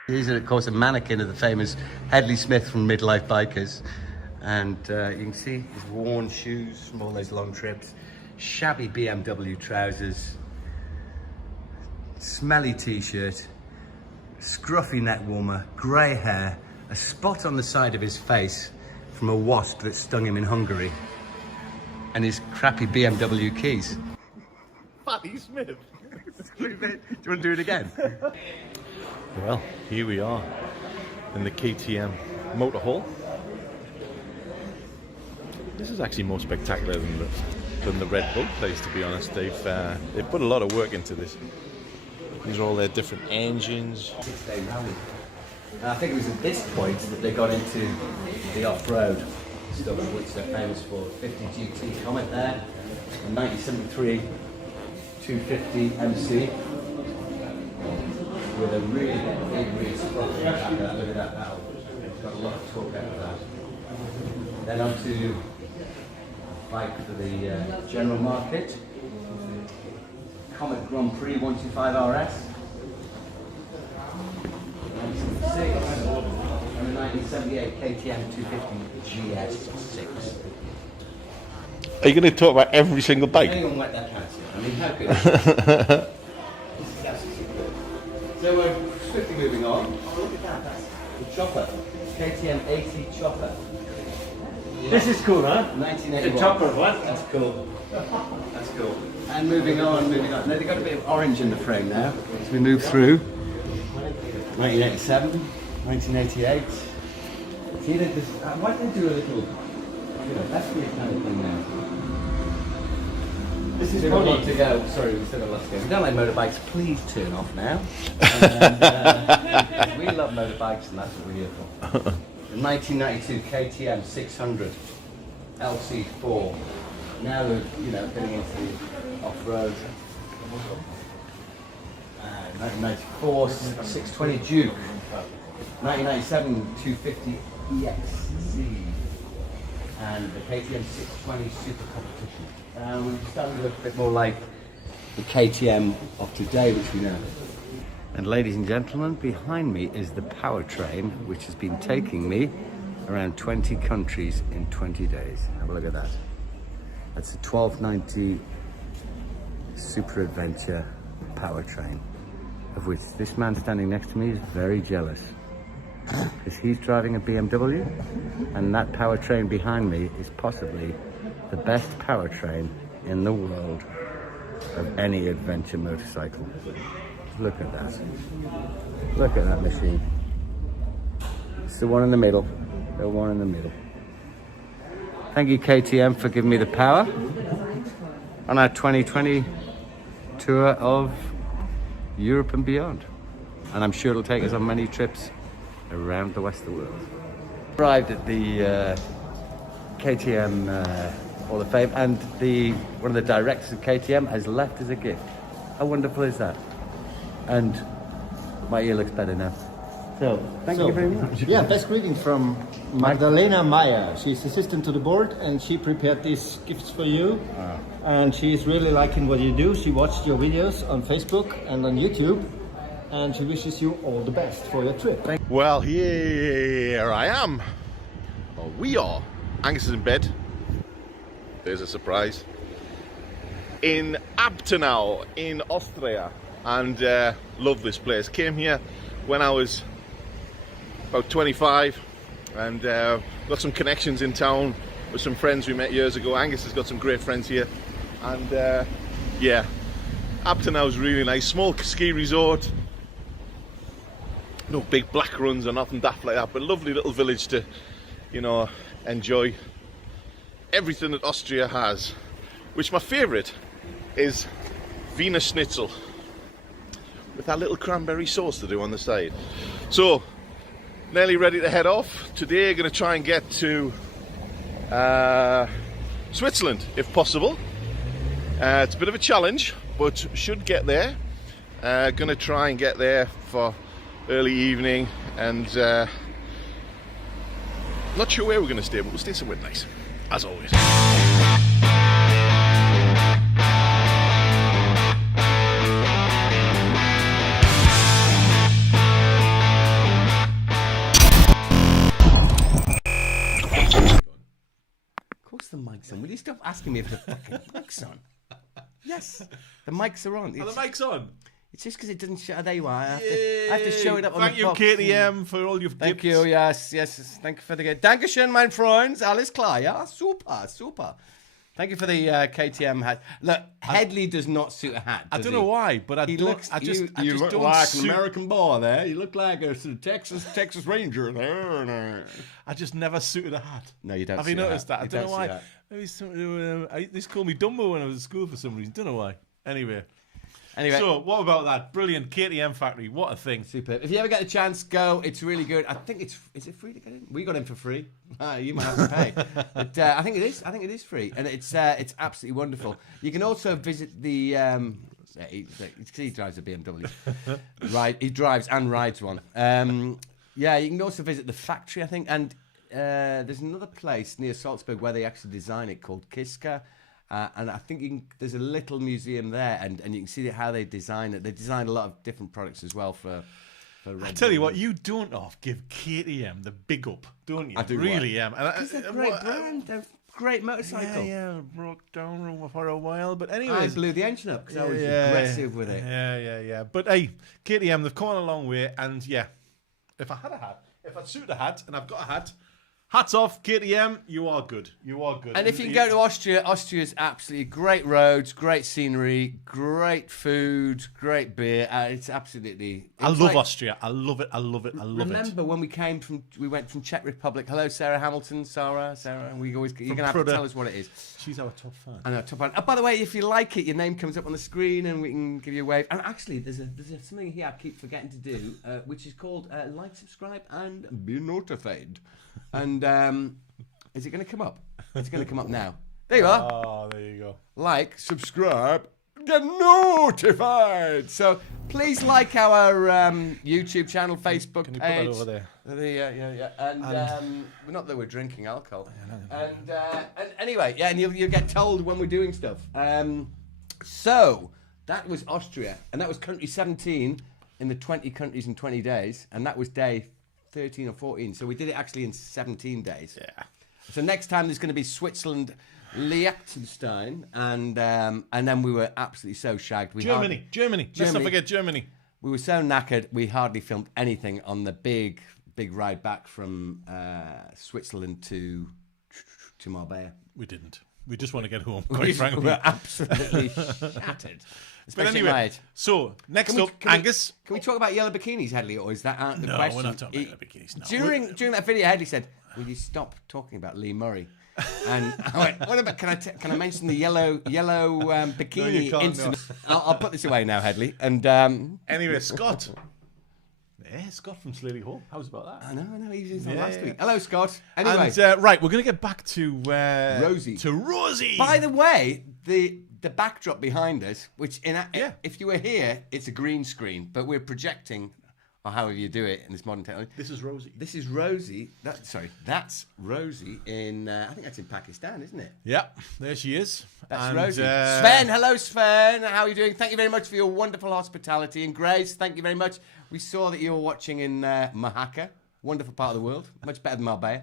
He's, of course, a mannequin of the famous Headley Smith from Midlife Bikers. And you can see his worn shoes from all those long trips, shabby BMW trousers, smelly t-shirt, scruffy neck warmer, grey hair, a spot on the side of his face from a wasp that stung him in Hungary, and his crappy BMW keys. Fatty Smith. Do you want to do it again? Well, here we are in the KTM Motor Hall. This is actually more spectacular than the Red Bull place, to be honest. They've put a lot of work into this. These are all their different engines. Six-day rally. And I think it was at this point that they got into the off-road stuff, which they're famous for. 50 GT Comet there, a 1973 250 MC with a really big rear sprocket. Look at that valve. It's got a lot of torque out of that. Then onto a bike for the general market. Comet Grand Prix 125 RS. 1976. And the 1978 KTM 250 GS6. Are you going to talk about every single bike? Anyone wet their pants here? I mean, how good is it? So we're swiftly moving on. Oh, look at that. That's the chopper. KTM 80 chopper. This is cool, huh? 1981. The chopper, what? That's cool. That's cool. And moving on. Now they've got a bit of orange in the frame now as we move through. 1987, 1988. See, why don't they do a little, that's the kind of thing now. This is funny to go. Sorry, we still got lots to go. If you don't like motorbikes, please turn off now. And, we love motorbikes, and that's what we're here for. The 1992 KTM 600 LC4. Now we're, getting into the off-road. 1994 620 Duke. 1997 250 EXC. And the KTM 620 Super Competition. We're starting to look a bit more like the KTM of today, which we know. And ladies and gentlemen, behind me is the powertrain, which has been taking me around 20 countries in 20 days. Have a look at that. That's a 1290 Super Adventure powertrain, of which this man standing next to me is very jealous. Because he's driving a BMW, and that powertrain behind me is possibly the best powertrain in the world of any adventure motorcycle. Look at that. Look at that machine. It's the one in the middle. The one in the middle. Thank you, KTM, for giving me the power on our 2020 tour of Europe and beyond. And I'm sure it'll take us on many trips around the west of the world. Arrived at the KTM Hall of Fame, and one of the directors of KTM has left as a gift. How wonderful is that? And my ear looks better now. So, thank you very much. Yeah, best greetings from Magdalena Meyer. She's assistant to the board, and she prepared these gifts for you. And she's really liking what you do. She watched your videos on Facebook and on YouTube, and she wishes you all the best for your trip. Well, here I am. Well, we are. Angus is in bed. There's a surprise. In Abtenau in Austria. And love this place. Came here when I was about 25, and got some connections in town with some friends we met years ago. Angus has got some great friends here, and yeah, Abtenau is really nice. Small ski resort, no big black runs or nothing daft like that, but lovely little village to, enjoy everything that Austria has. Which my favourite is Wiener Schnitzel, with that little cranberry sauce to do on the side. So, nearly ready to head off. Today, going to try and get to Switzerland, if possible. It's a bit of a challenge, but should get there. Going to try and get there for early evening, and not sure where we're going to stay, but we'll stay somewhere nice, as always. The mic's on. Will you stop asking me if the fucking mic's on? Yes, the mics are on. Are the mics on? It's just because it doesn't show. There you are. I have to show it up on the box. Thank you, KTM, for all your Thank gifts. you. Yes. Thank you for the gift. Dankeschön, mein Freund. Alles klar. Ja, super. Thank you for the KTM hat. Look, Headley does not suit a hat. I don't know why, but I You just look don't like suit, an American boy there. You look like a sort of Texas Ranger there. I just never suited a hat. No, you don't. Have you suit a noticed hat. that? I You don't know suit a why. hat. Maybe something to do with, they used to call me Dumbo when I was at school for some reason. Don't know why. Anyway, so what about that brilliant KTM factory? What a thing! Superb. If you ever get a chance, go. It's really good. I think is it free to get in? We got in for free. You might have to pay. But I think it is. I think it is free, and it's absolutely wonderful. You can also visit the. He drives a BMW. Right, he drives and rides one. Yeah, you can also visit the factory, I think, and there's another place near Salzburg where they actually design it called Kiska. And I think there's a little museum there, and you can see how they design it. They design a lot of different products as well for I tell you what, you don't give KTM the big up, don't you? I do. Really am. Because they're a great brand. They're a great motorcycle. Yeah, broke down for a while, but anyway. I blew the engine up because I was aggressive with it. Yeah. But hey, KTM, they've come on a long way, and yeah, if I had a hat, if I suit a hat, and I've got a hat, hats off, KTM, you are good. You are good. And if you can go to Austria, Austria's absolutely great roads, great scenery, great food, great beer. It's absolutely. I love Austria. I love it. I love it. Remember when we went from Czech Republic? Hello, Sarah Hamilton. Sarah. You're gonna have to tell us what it is. She's our top fan. I know, top fan. Oh, by the way, if you like it, your name comes up on the screen, and we can give you a wave. And actually, there's something here I keep forgetting to do, which is called like, subscribe, and be notified. And is it going to come up? It's going to come up now. There you are. Oh, there you go. Like, subscribe, get notified. So please like our YouTube channel, Facebook Can you page. put that over there? Yeah. And not that we're drinking alcohol. And anyway, and you'll get told when we're doing stuff. So that was Austria, and that was country 17 in the 20 countries in 20 days, and that was day 13 or 14. So we did it actually in 17 days. Yeah. So next time there's going to be Switzerland, Liechtenstein, and then we were absolutely so shagged. Germany. Let's not forget Germany. We were so knackered, we hardly filmed anything on the big ride back from Switzerland to Marbella. We didn't. We just want to get home, quite frankly. We were absolutely shattered. But anyway, so next up, Angus. Can we talk about yellow bikinis, Headley, or is that out of the No, question? we're not talking about yellow bikinis. No. During that video, Headley said, "Will you stop talking about Lee Murray?" And I went, "What about? Can I mention the yellow bikini incident?" No. I'll put this away now, Headley. And anyway, Scott. Yeah, Scott from Slilly Hall. How's about that? I know. He was on last week. Hello, Scott. Anyway, and, right, we're going to get back to Rosie. To Rosie. By the way, the backdrop behind us, which if you were here, it's a green screen, but we're projecting, or however you do it in this modern technology. This is Rosie. This is Rosie. That's Rosie in. I think that's in Pakistan, isn't it? Yeah, there she is. That's Rosie. Sven, hello, Sven. How are you doing? Thank you very much for your wonderful hospitality. And Grace, thank you very much. We saw that you were watching in Mahaka, wonderful part of the world, much better than Marbella.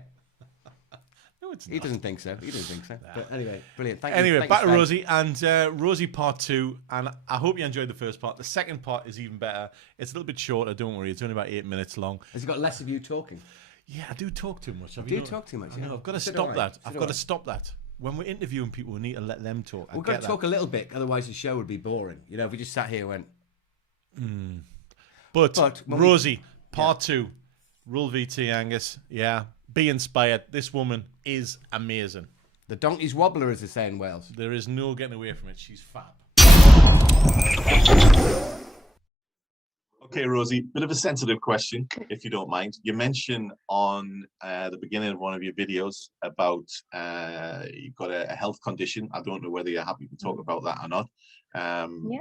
No, it's not. He doesn't think so. Nah. But anyway, brilliant. Thank you. Anyway, Thank back you, to Sven. Rosie, and Rosie part 2, and I hope you enjoyed the first part. The second part is even better. It's a little bit shorter, don't worry. It's only about 8 minutes long. Has he got less of you talking? Yeah, I do talk too much. You talk too much. I know, Yeah. I've got to So do stop I. that. So I've do got I. to stop that. When we're interviewing people, we need to let them talk. We've got to talk a little bit, otherwise the show would be boring. You know, if we just sat here and went... But Rosie, part 2, Rule VT, Angus. Yeah, be inspired. This woman is amazing. The donkey's wobbler, as they say in Wales. There is no getting away from it. She's fab. Okay, Rosie, bit of a sensitive question, if you don't mind. You mentioned on the beginning of one of your videos about you've got a health condition. I don't know whether you're happy to talk about that or not.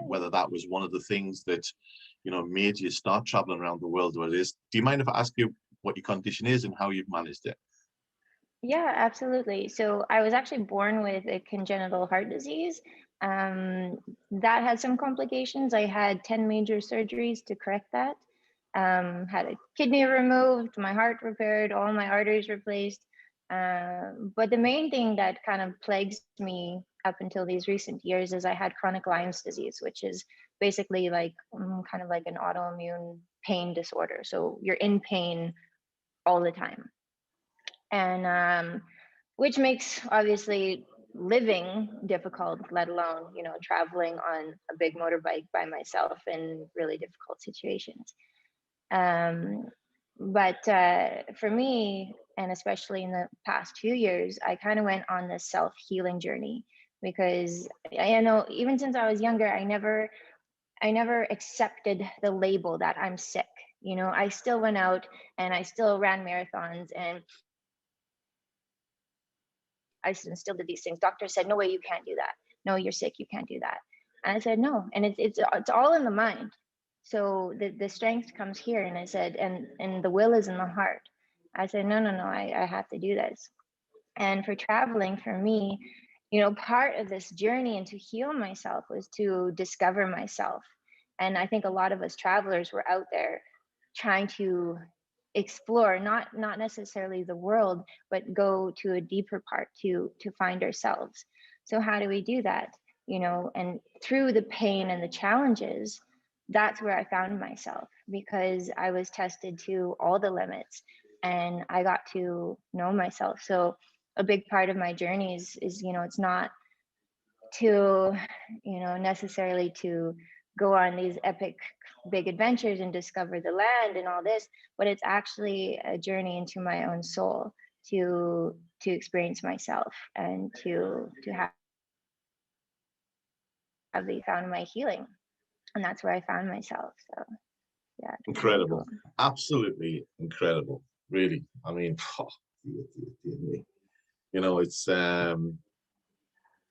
Whether that was one of the things that, made you start traveling around the world, what it is. Do you mind if I ask you what your condition is and how you've managed it? Yeah, absolutely. So I was actually born with a congenital heart disease. That had some complications. I had 10 major surgeries to correct that. Had a kidney removed, my heart repaired, all my arteries replaced. But the main thing that kind of plagues me up until these recent years is I had chronic Lyme's disease, which is basically like kind of like an autoimmune pain disorder. So you're in pain all the time. And which makes obviously living difficult, let alone, you know, traveling on a big motorbike by myself in really difficult situations. But for me, and especially in the past 2 years, I kind of went on this self-healing journey, because I know even since I was younger, I never accepted the label that I'm sick. You know, I still went out and I still ran marathons and I still did these things. Doctor said, no way, you can't do that. No, you're sick, you can't do that. And I said, no. And it's all in the mind. So the strength comes here. And I said, and the will is in the heart. I said, no, I have to do this. And for traveling, for me, you know, part of this journey and to heal myself was to discover myself. And I think a lot of us travelers were out there trying to explore not necessarily the world, but go to a deeper part to find ourselves. So how do we do that? You know, and through the pain and the challenges, that's where I found myself, because I was tested to all the limits and I got to know myself. So a big part of my journey is you know, it's not to, you know, necessarily to go on these epic big adventures and discover the land and all this, but it's actually a journey into my own soul to experience myself and to have found my healing. And that's where I found myself. So yeah. Incredible. Absolutely incredible. Really. I mean, dear me. You know, it's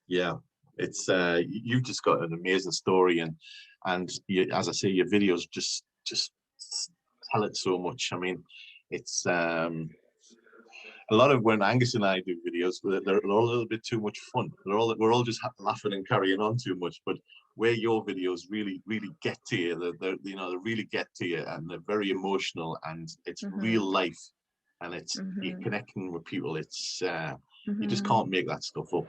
yeah, it's you've just got an amazing story, and you, as I say, your videos just tell it so much. I mean, it's a lot of when Angus and I do videos, they're all a little bit too much fun. We're all just laughing and carrying on too much. But where your videos really get to you, they really get to you, and they're very emotional, and it's real life, and it's you're connecting with people. It's you just can't make that stuff up.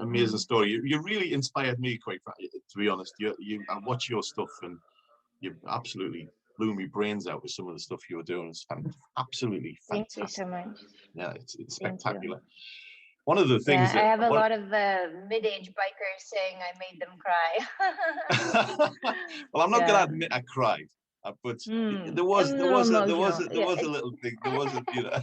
Amazing story. You really inspired me, quite frankly, to be honest. I watch your stuff and you absolutely blew me brains out with some of the stuff you were doing. It's absolutely fantastic. Thank you so much. Yeah, it's spectacular. One of the things I have a lot of mid-age bikers saying I made them cry. Well, I'm not going to admit I cried. But there was a little thing. There was a, you know,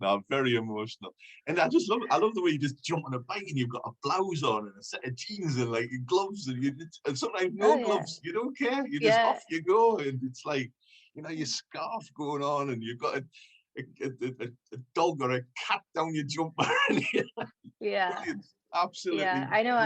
no, I'm very emotional, and I love the way you just jump on a bike and you've got a blouse on and a set of jeans and like gloves and sometimes no gloves. You don't care. You just off you go, and it's like, you know, your scarf going on and you've got a dog or a cat down your jumper. Yeah, brilliant. Absolutely. Yeah, I know.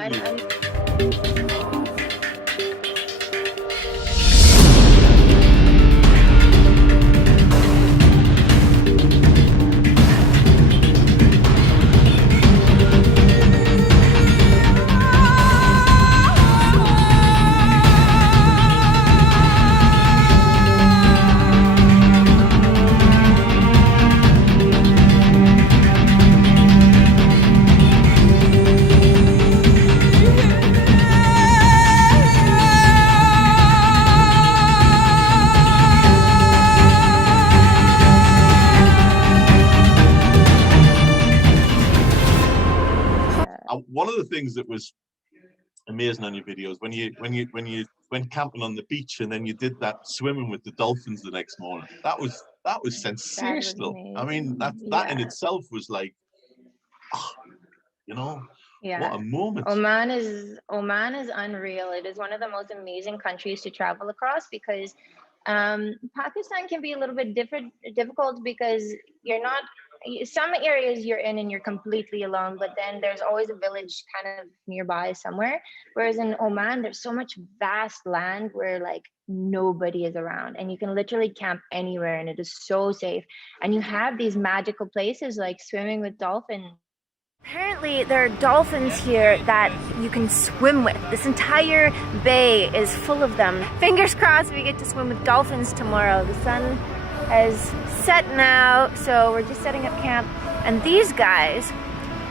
things that was amazing on your videos when you went camping on the beach and then you did that swimming with the dolphins the next morning. That was sensational. I mean, that in itself was like, you know, what a moment. Oman is unreal. It is one of the most amazing countries to travel across because Pakistan can be a little bit difficult because you're not, some areas you're in and you're completely alone, but then there's always a village kind of nearby somewhere. Whereas in Oman, there's so much vast land where like nobody is around and you can literally camp anywhere and it is so safe. And you have these magical places like swimming with dolphins. Apparently there are dolphins here that you can swim with. This entire bay is full of them. Fingers crossed we get to swim with dolphins tomorrow. The sun has set now, so we're just setting up camp. And these guys,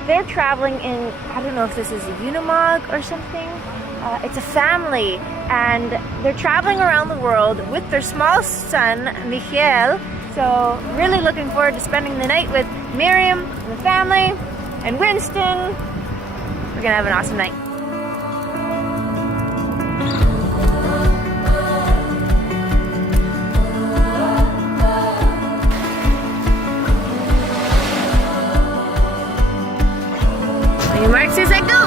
they're traveling in, I don't know if this is a Unimog or something. It's a family and they're traveling around the world with their small son, Michael. So really looking forward to spending the night with Miriam and the family. And Winston, we're gonna have an awesome night. On your marks, as I go.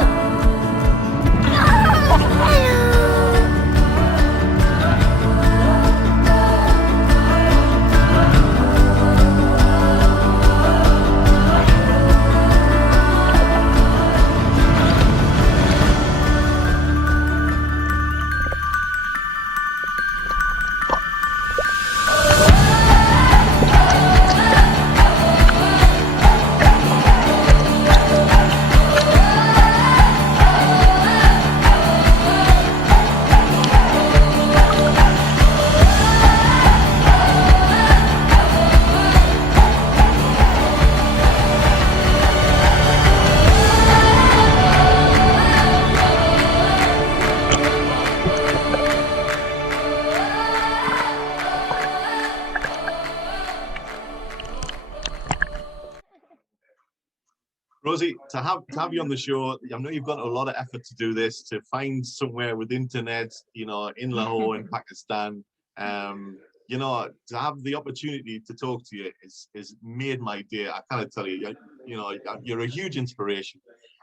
Rosie, to have you on the show, I know you've got a lot of effort to do this, to find somewhere with internet, you know, in Lahore in Pakistan. You know, to have the opportunity to talk to you is made my day. I can't tell you, you know, you're a huge inspiration.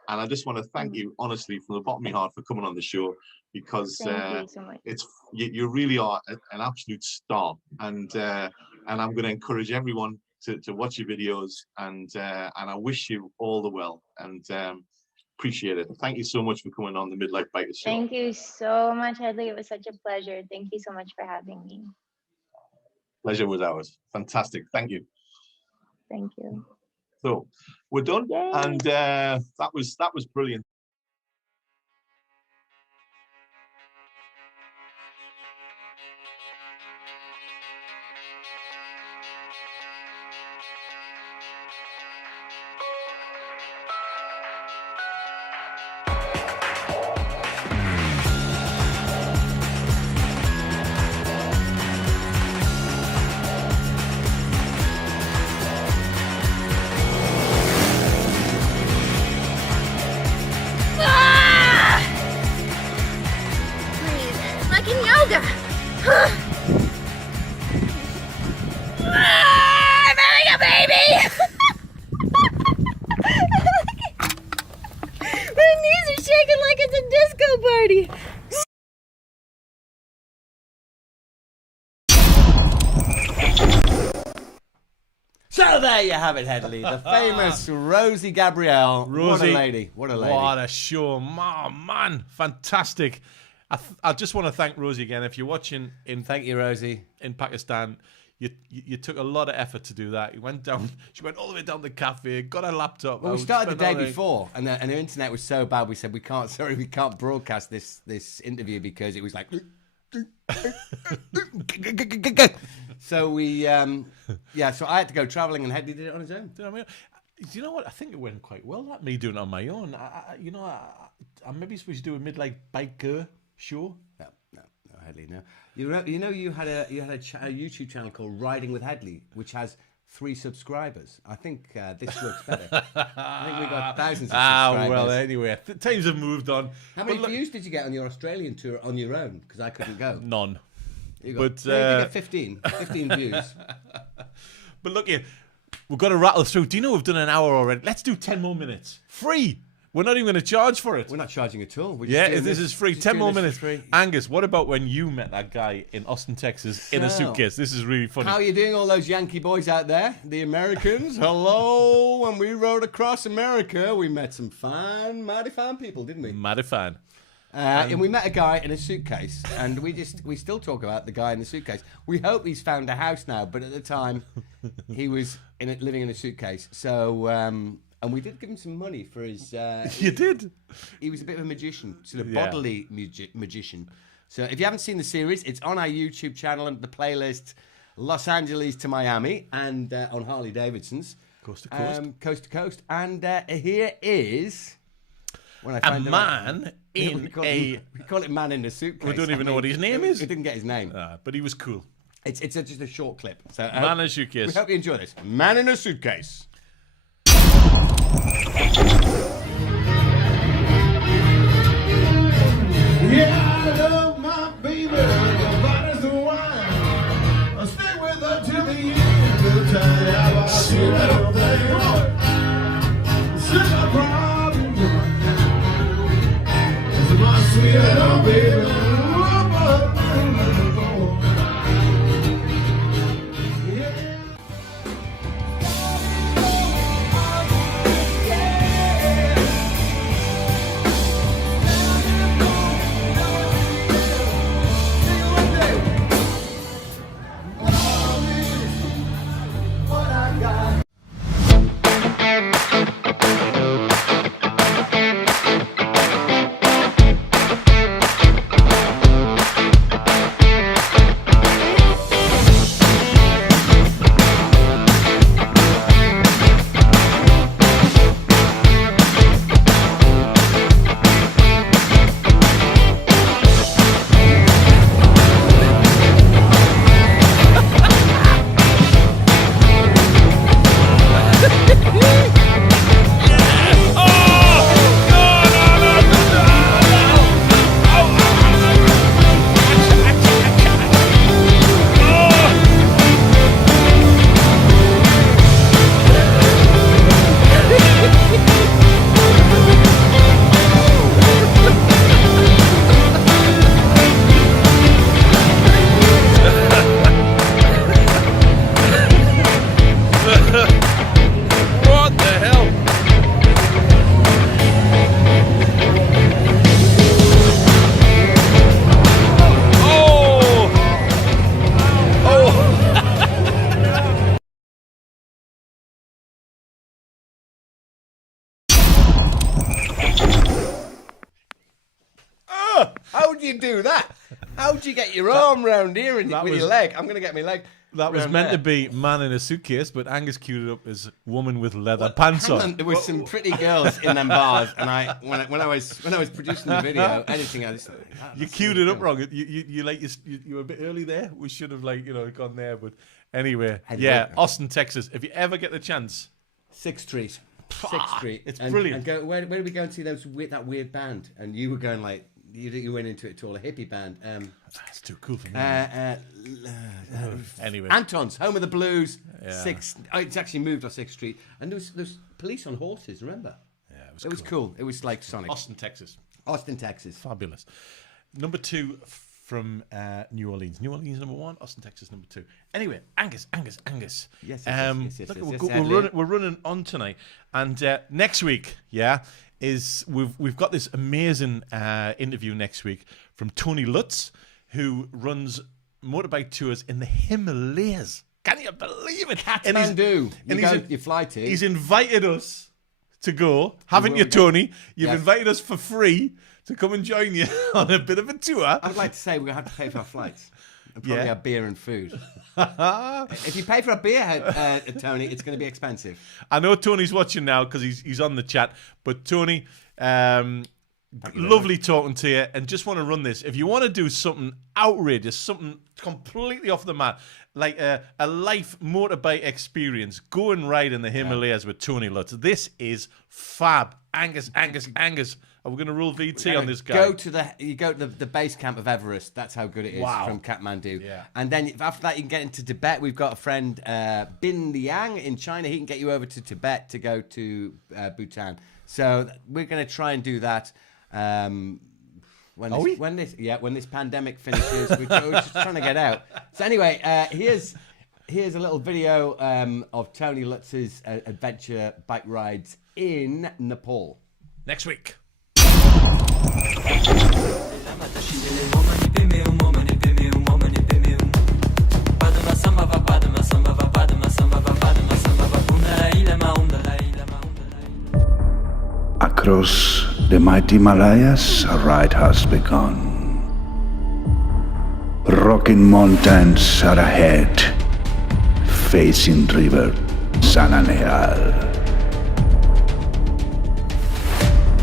And I just want to thank you, honestly, from the bottom of my heart for coming on the show, because Thank you so much. you really are an absolute star. And I'm going to encourage everyone to watch your videos, and I wish you all the well, and appreciate it. Thank you so much for coming on the Midlife Bikers Show. Thank you so much, Headley. It was such a pleasure. Thank you so much for having me. Pleasure was ours. Fantastic. Thank you. Thank you. So we're done. Yay. And that was brilliant. Like in yoga. I'm having a baby. My knees are shaking like it's a disco party. So there you have it, Headley. The famous Rosie Gabrielle. Rosie, what a lady. What a lady. What a show. Oh, man, fantastic. I just want to thank Rosie again. If you're watching Thank you, Rosie. in Pakistan, you took a lot of effort to do that. You went down. She went all the way down the cafe, got her laptop. Well, we started the day before, and the internet was so bad. We said we can't broadcast this interview because it was like. So we, so I had to go travelling, and Headley did it on his own. Do you know what? I think it went quite well. That me doing it on my own. I maybe supposed to do a midlife biker show. No, Headley, no. You know, you had a YouTube channel called Riding with Headley, which has 3 subscribers. I think this looks better. I think we got thousands of subscribers. Well, anyway, times have moved on. How many views did you get on your Australian tour on your own? Because I couldn't go. None. You But you get 15 views. But look here, we've got to rattle through. Do you know we've done an hour already? Let's do 10 more minutes. Free. We're not even going to charge for it. We're not charging at all. This is free. 10 more minutes. Angus, what about when you met that guy in Austin, Texas, in a suitcase? This is really funny. How are you doing, all those Yankee boys out there? The Americans? Hello. When we rode across America, we met some mighty fine people, didn't we? Mighty fine. And we met a guy in a suitcase, and we still talk about the guy in the suitcase. We hope he's found a house now, but at the time, he was living in a suitcase. So, and we did give him some money for his... You did? He was a bit of a magician, sort of bodily magician. So if you haven't seen the series, it's on our YouTube channel and the playlist Los Angeles to Miami, and on Harley Davidson's. Coast to coast. Coast to coast. And here is... When I a find man we call it man in a suitcase. We don't even know what his name is. We didn't get his name. But he was cool. It's just a short clip. So man in a suitcase. We hope you enjoy this. Man in a suitcase. Yeah, I love my baby, the body's the wine. I'll stay with her till the end of the time. I see that thing. Still a problem. It's my sweet little baby. How'd you do that? How'd you get your arm round here and with your leg? I'm going to get my leg. That was meant to be man in a suitcase, but Angus queued it up as woman with leather pants on. There were some pretty girls in them bars, and when I was producing the video, editing, I just thought, you queued it up wrong. You were a bit early there. We should have gone there, but anyway, Austin, Texas. If you ever get the chance, 6th Street. 6th Street. It's brilliant. And go, where did we go and see that weird band? And you were going like, you went into it to all a hippie band. That's too cool for me. Anyway, Anton's Home of the Blues. Yeah. It's actually moved on 6th Street, and there was police on horses. Remember? Yeah, it was cool. It was like Sonic. Austin, Texas. Austin, Texas. Fabulous. Number 2 from New Orleans. New Orleans number 1. Austin, Texas number 2. Anyway, Angus. Yes. We're running on tonight, and next week, is we've got this amazing interview next week from Tony Lutz, who runs motorbike tours in the Himalayas. Can you believe it? Kathmandu. You fly to. He's invited us to go, haven't you, Tony? You've invited us for free to come and join you on a bit of a tour. I'd like to say we're going to have to pay for our flights. And probably have beer and food. If you pay for a beer, Tony, it's going to be expensive. I know Tony's watching now because he's on the chat. But Tony, Lovely talking to you, and just want to run this. If you want to do something outrageous, something completely off the mat, like a life motorbike experience, go and ride in the Himalayas with Tony Lutz. This is fab. Angus. Are we going to rule VT on this guy? You go to the base camp of Everest. That's how good it is from Kathmandu. Yeah. And then after that, you can get into Tibet. We've got a friend, Bin Liang in China. He can get you over to Tibet to go to Bhutan. So we're going to try and do that. When this pandemic finishes, we're just trying to get out. So anyway, here's a little video of Tony Lutz's adventure bike rides in Nepal. Next week. Across the mighty Himalayas, a ride has begun. Rocking mountains are ahead, facing river Sananehal.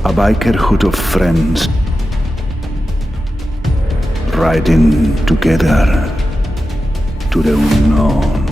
A bikerhood of friends riding together to the unknown.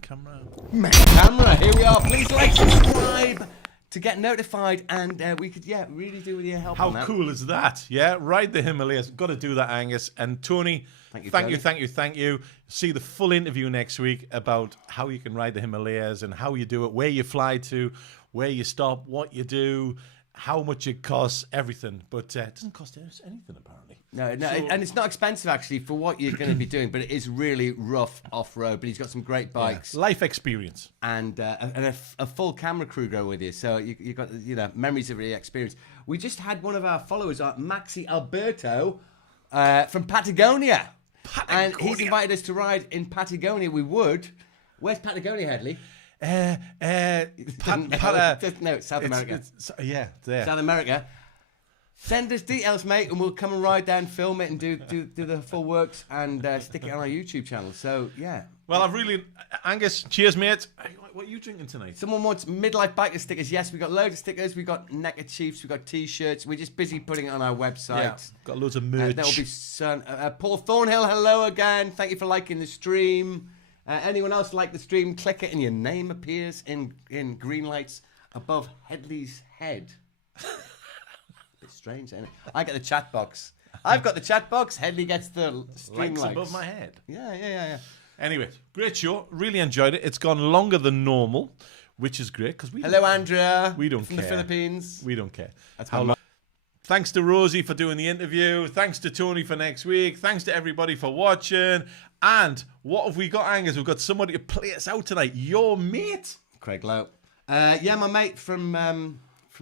Camera, here we are. Please like, subscribe to get notified, and we could, really do with your help. How cool is that? Yeah, ride the Himalayas. Got to do that, Angus. And Tony, thank you. See the full interview next week about how you can ride the Himalayas and how you do it, where you fly to, where you stop, what you do, how much it costs, everything. But it doesn't cost anything, apparently. No, and it's not expensive, actually, for what you're going to be doing, but it is really rough off-road. But he's got some great bikes. Yeah. Life experience. And a full camera crew go with you. So you got, memories of the experience. We just had one of our followers, Maxi Alberto, from Patagonia. And he's invited us to ride in Patagonia. We would. Where's Patagonia, Headley? South America. There. South America. Send us details, mate, and we'll come and ride down, film it, and do the full works, and stick it on our YouTube channel. So, yeah. Well, Angus, cheers, mate. What are you drinking tonight? Someone wants midlife biker stickers. Yes, we've got loads of stickers. We've got neckerchiefs. We've got T-shirts. We're just busy putting it on our website. Yeah, got loads of merch. That will be Paul Thornhill, hello again. Thank you for liking the stream. Anyone else like the stream, click it, and your name appears in green lights above Headley's head. Bit strange, isn't it? I get the chat box. I've got the chat box. Headley gets the stream lights above my head. Yeah. Anyway, great show. Really enjoyed it. It's gone longer than normal, which is great because Hello, Andrea. We don't from care. the Philippines. We don't care. That's how long. Thanks to Rosie for doing the interview. Thanks to Tony for next week. Thanks to everybody for watching. And what have we got, Angus? We've got somebody to play us out tonight. Your mate, Craig Lowe. My mate from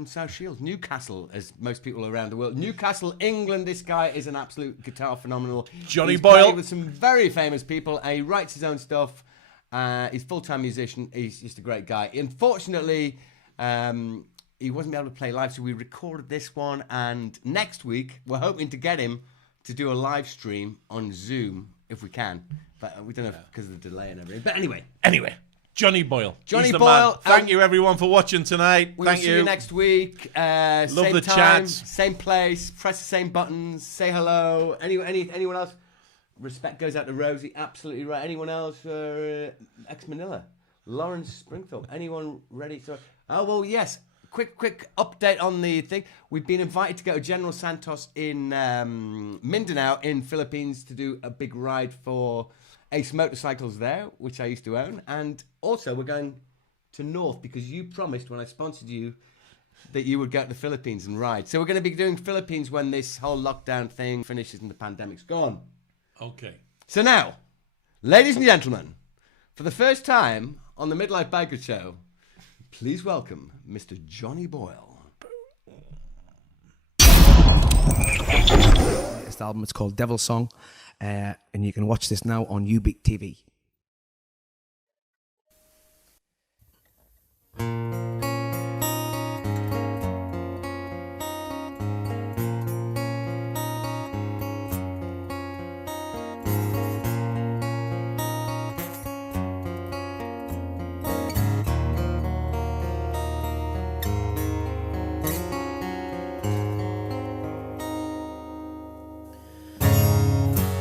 South Shields, Newcastle, as most people around the world. Newcastle, England. This guy is an absolute guitar phenomenal. He's Boyle. Played with some very famous people. He writes his own stuff. He's a full-time musician. He's just a great guy. Unfortunately, he wasn't able to play live, so we recorded this one. And next week, we're hoping to get him to do a live stream on Zoom if we can. But we don't know because of the delay and everything. But anyway. Johnny Boyle. Johnny He's the Boyle. Man. Thank you, everyone, for watching tonight. We'll see you next week. Love same the time, chats. same place. Press the same buttons. Say hello. Anyone else? Respect goes out to Rosie. Absolutely right. Anyone else? Ex Manila. Lawrence Springfield. Anyone ready? So Oh, well, yes. Quick update on the thing. We've been invited to go to General Santos in Mindanao in Philippines to do a big ride for Ace Motorcycles there, which I used to own. And also we're going to North because you promised when I sponsored you that you would go to the Philippines and ride. So we're going to be doing Philippines when this whole lockdown thing finishes and the pandemic's gone. Okay. So now, ladies and gentlemen, for the first time on the Midlife Biker Show, please welcome Mr. Johnny Boyle. This album is called Devil Song, and you can watch this now on Ubique TV.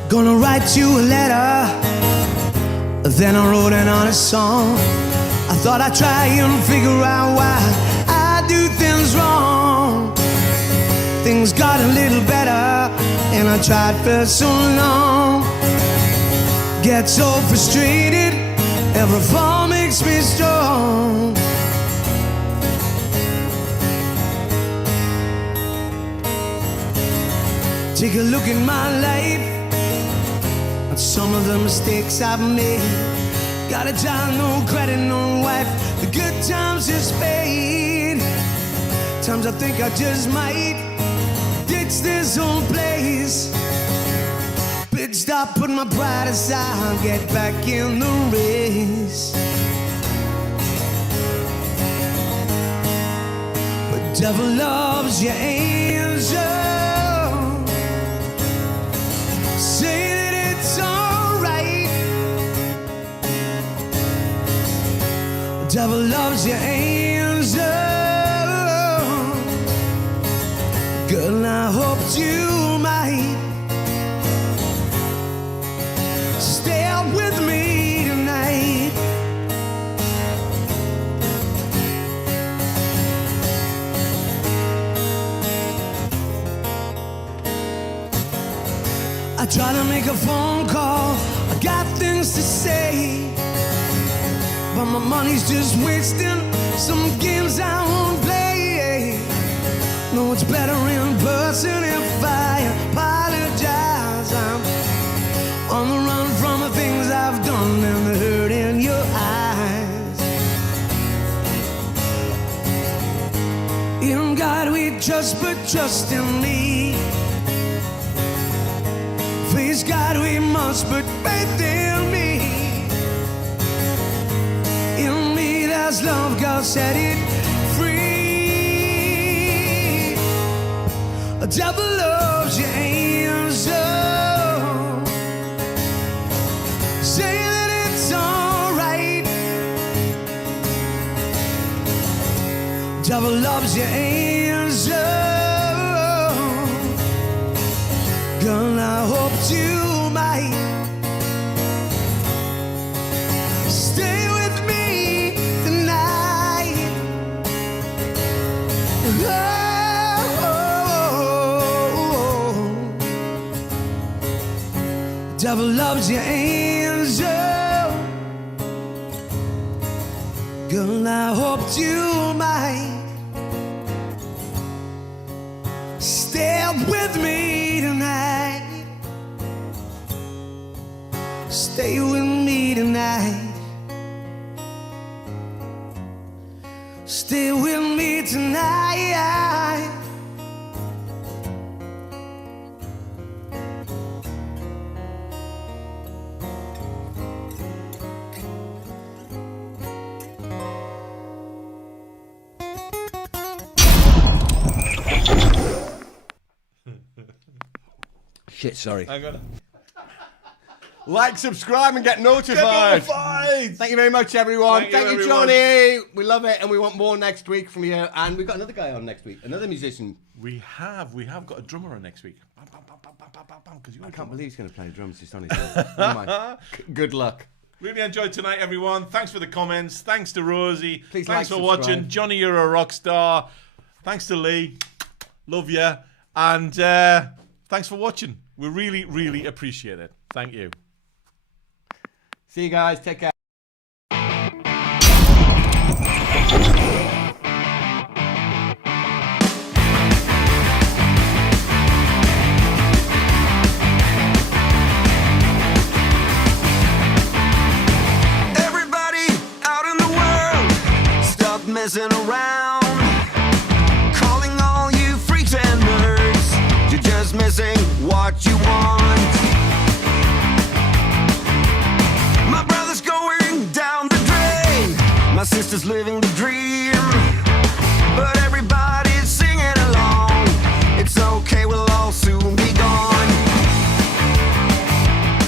Gonna write you a letter, then I wrote an honest song. I thought I'd try and figure out why I do things wrong. Things got a little better, and I tried for so long. Get so frustrated, every fall makes me strong. Take a look at my life, some of the mistakes I've made. Got a job, no credit, no wife. The good times just fade. Times I think I just might ditch this whole place. Bitch, stop putting my pride aside, get back in the race. But devil loves your angel. Say devil loves your angel. Girl, I hoped you might stay out with me tonight. I try to make a phone call, I got things to say, but my money's just wasting some games I won't play. No, it's better in person if I apologize. I'm on the run from the things I've done and the hurt in your eyes. In God we trust, but trust in me. Face God we must, but faith in me. In me there's love, God set it free. A devil loves your angel. Say that it's alright. Devil loves your angel. Girl, I hoped you might stay with me tonight. Oh, devil loves your angel. Girl, I hoped you might stay with me tonight. Stay with me tonight. Stay with me tonight. Shit, sorry. I got it. Like, subscribe, and get notified. Thank you very much, everyone. Thank you, Johnny. We love it, and we want more next week from you. And we've got another guy on next week, another musician. We have got a drummer on next week. Bam, bam, bam, bam, bam, bam, bam, 'cause I can't believe he's going to play drums just on his own. Oh my. Good luck. Really enjoyed tonight, everyone. Thanks for the comments. Thanks to Rosie. Please Thanks like, for subscribe. watching. Johnny, you're a rock star. Thanks to Lee. Love you. And thanks for watching. We really, really appreciate it. Thank you. See you guys. Take care. Everybody out in the world, stop messing around. Calling all you freaks and nerds, you're just missing what you want. My brother's going down the drain, my sister's living the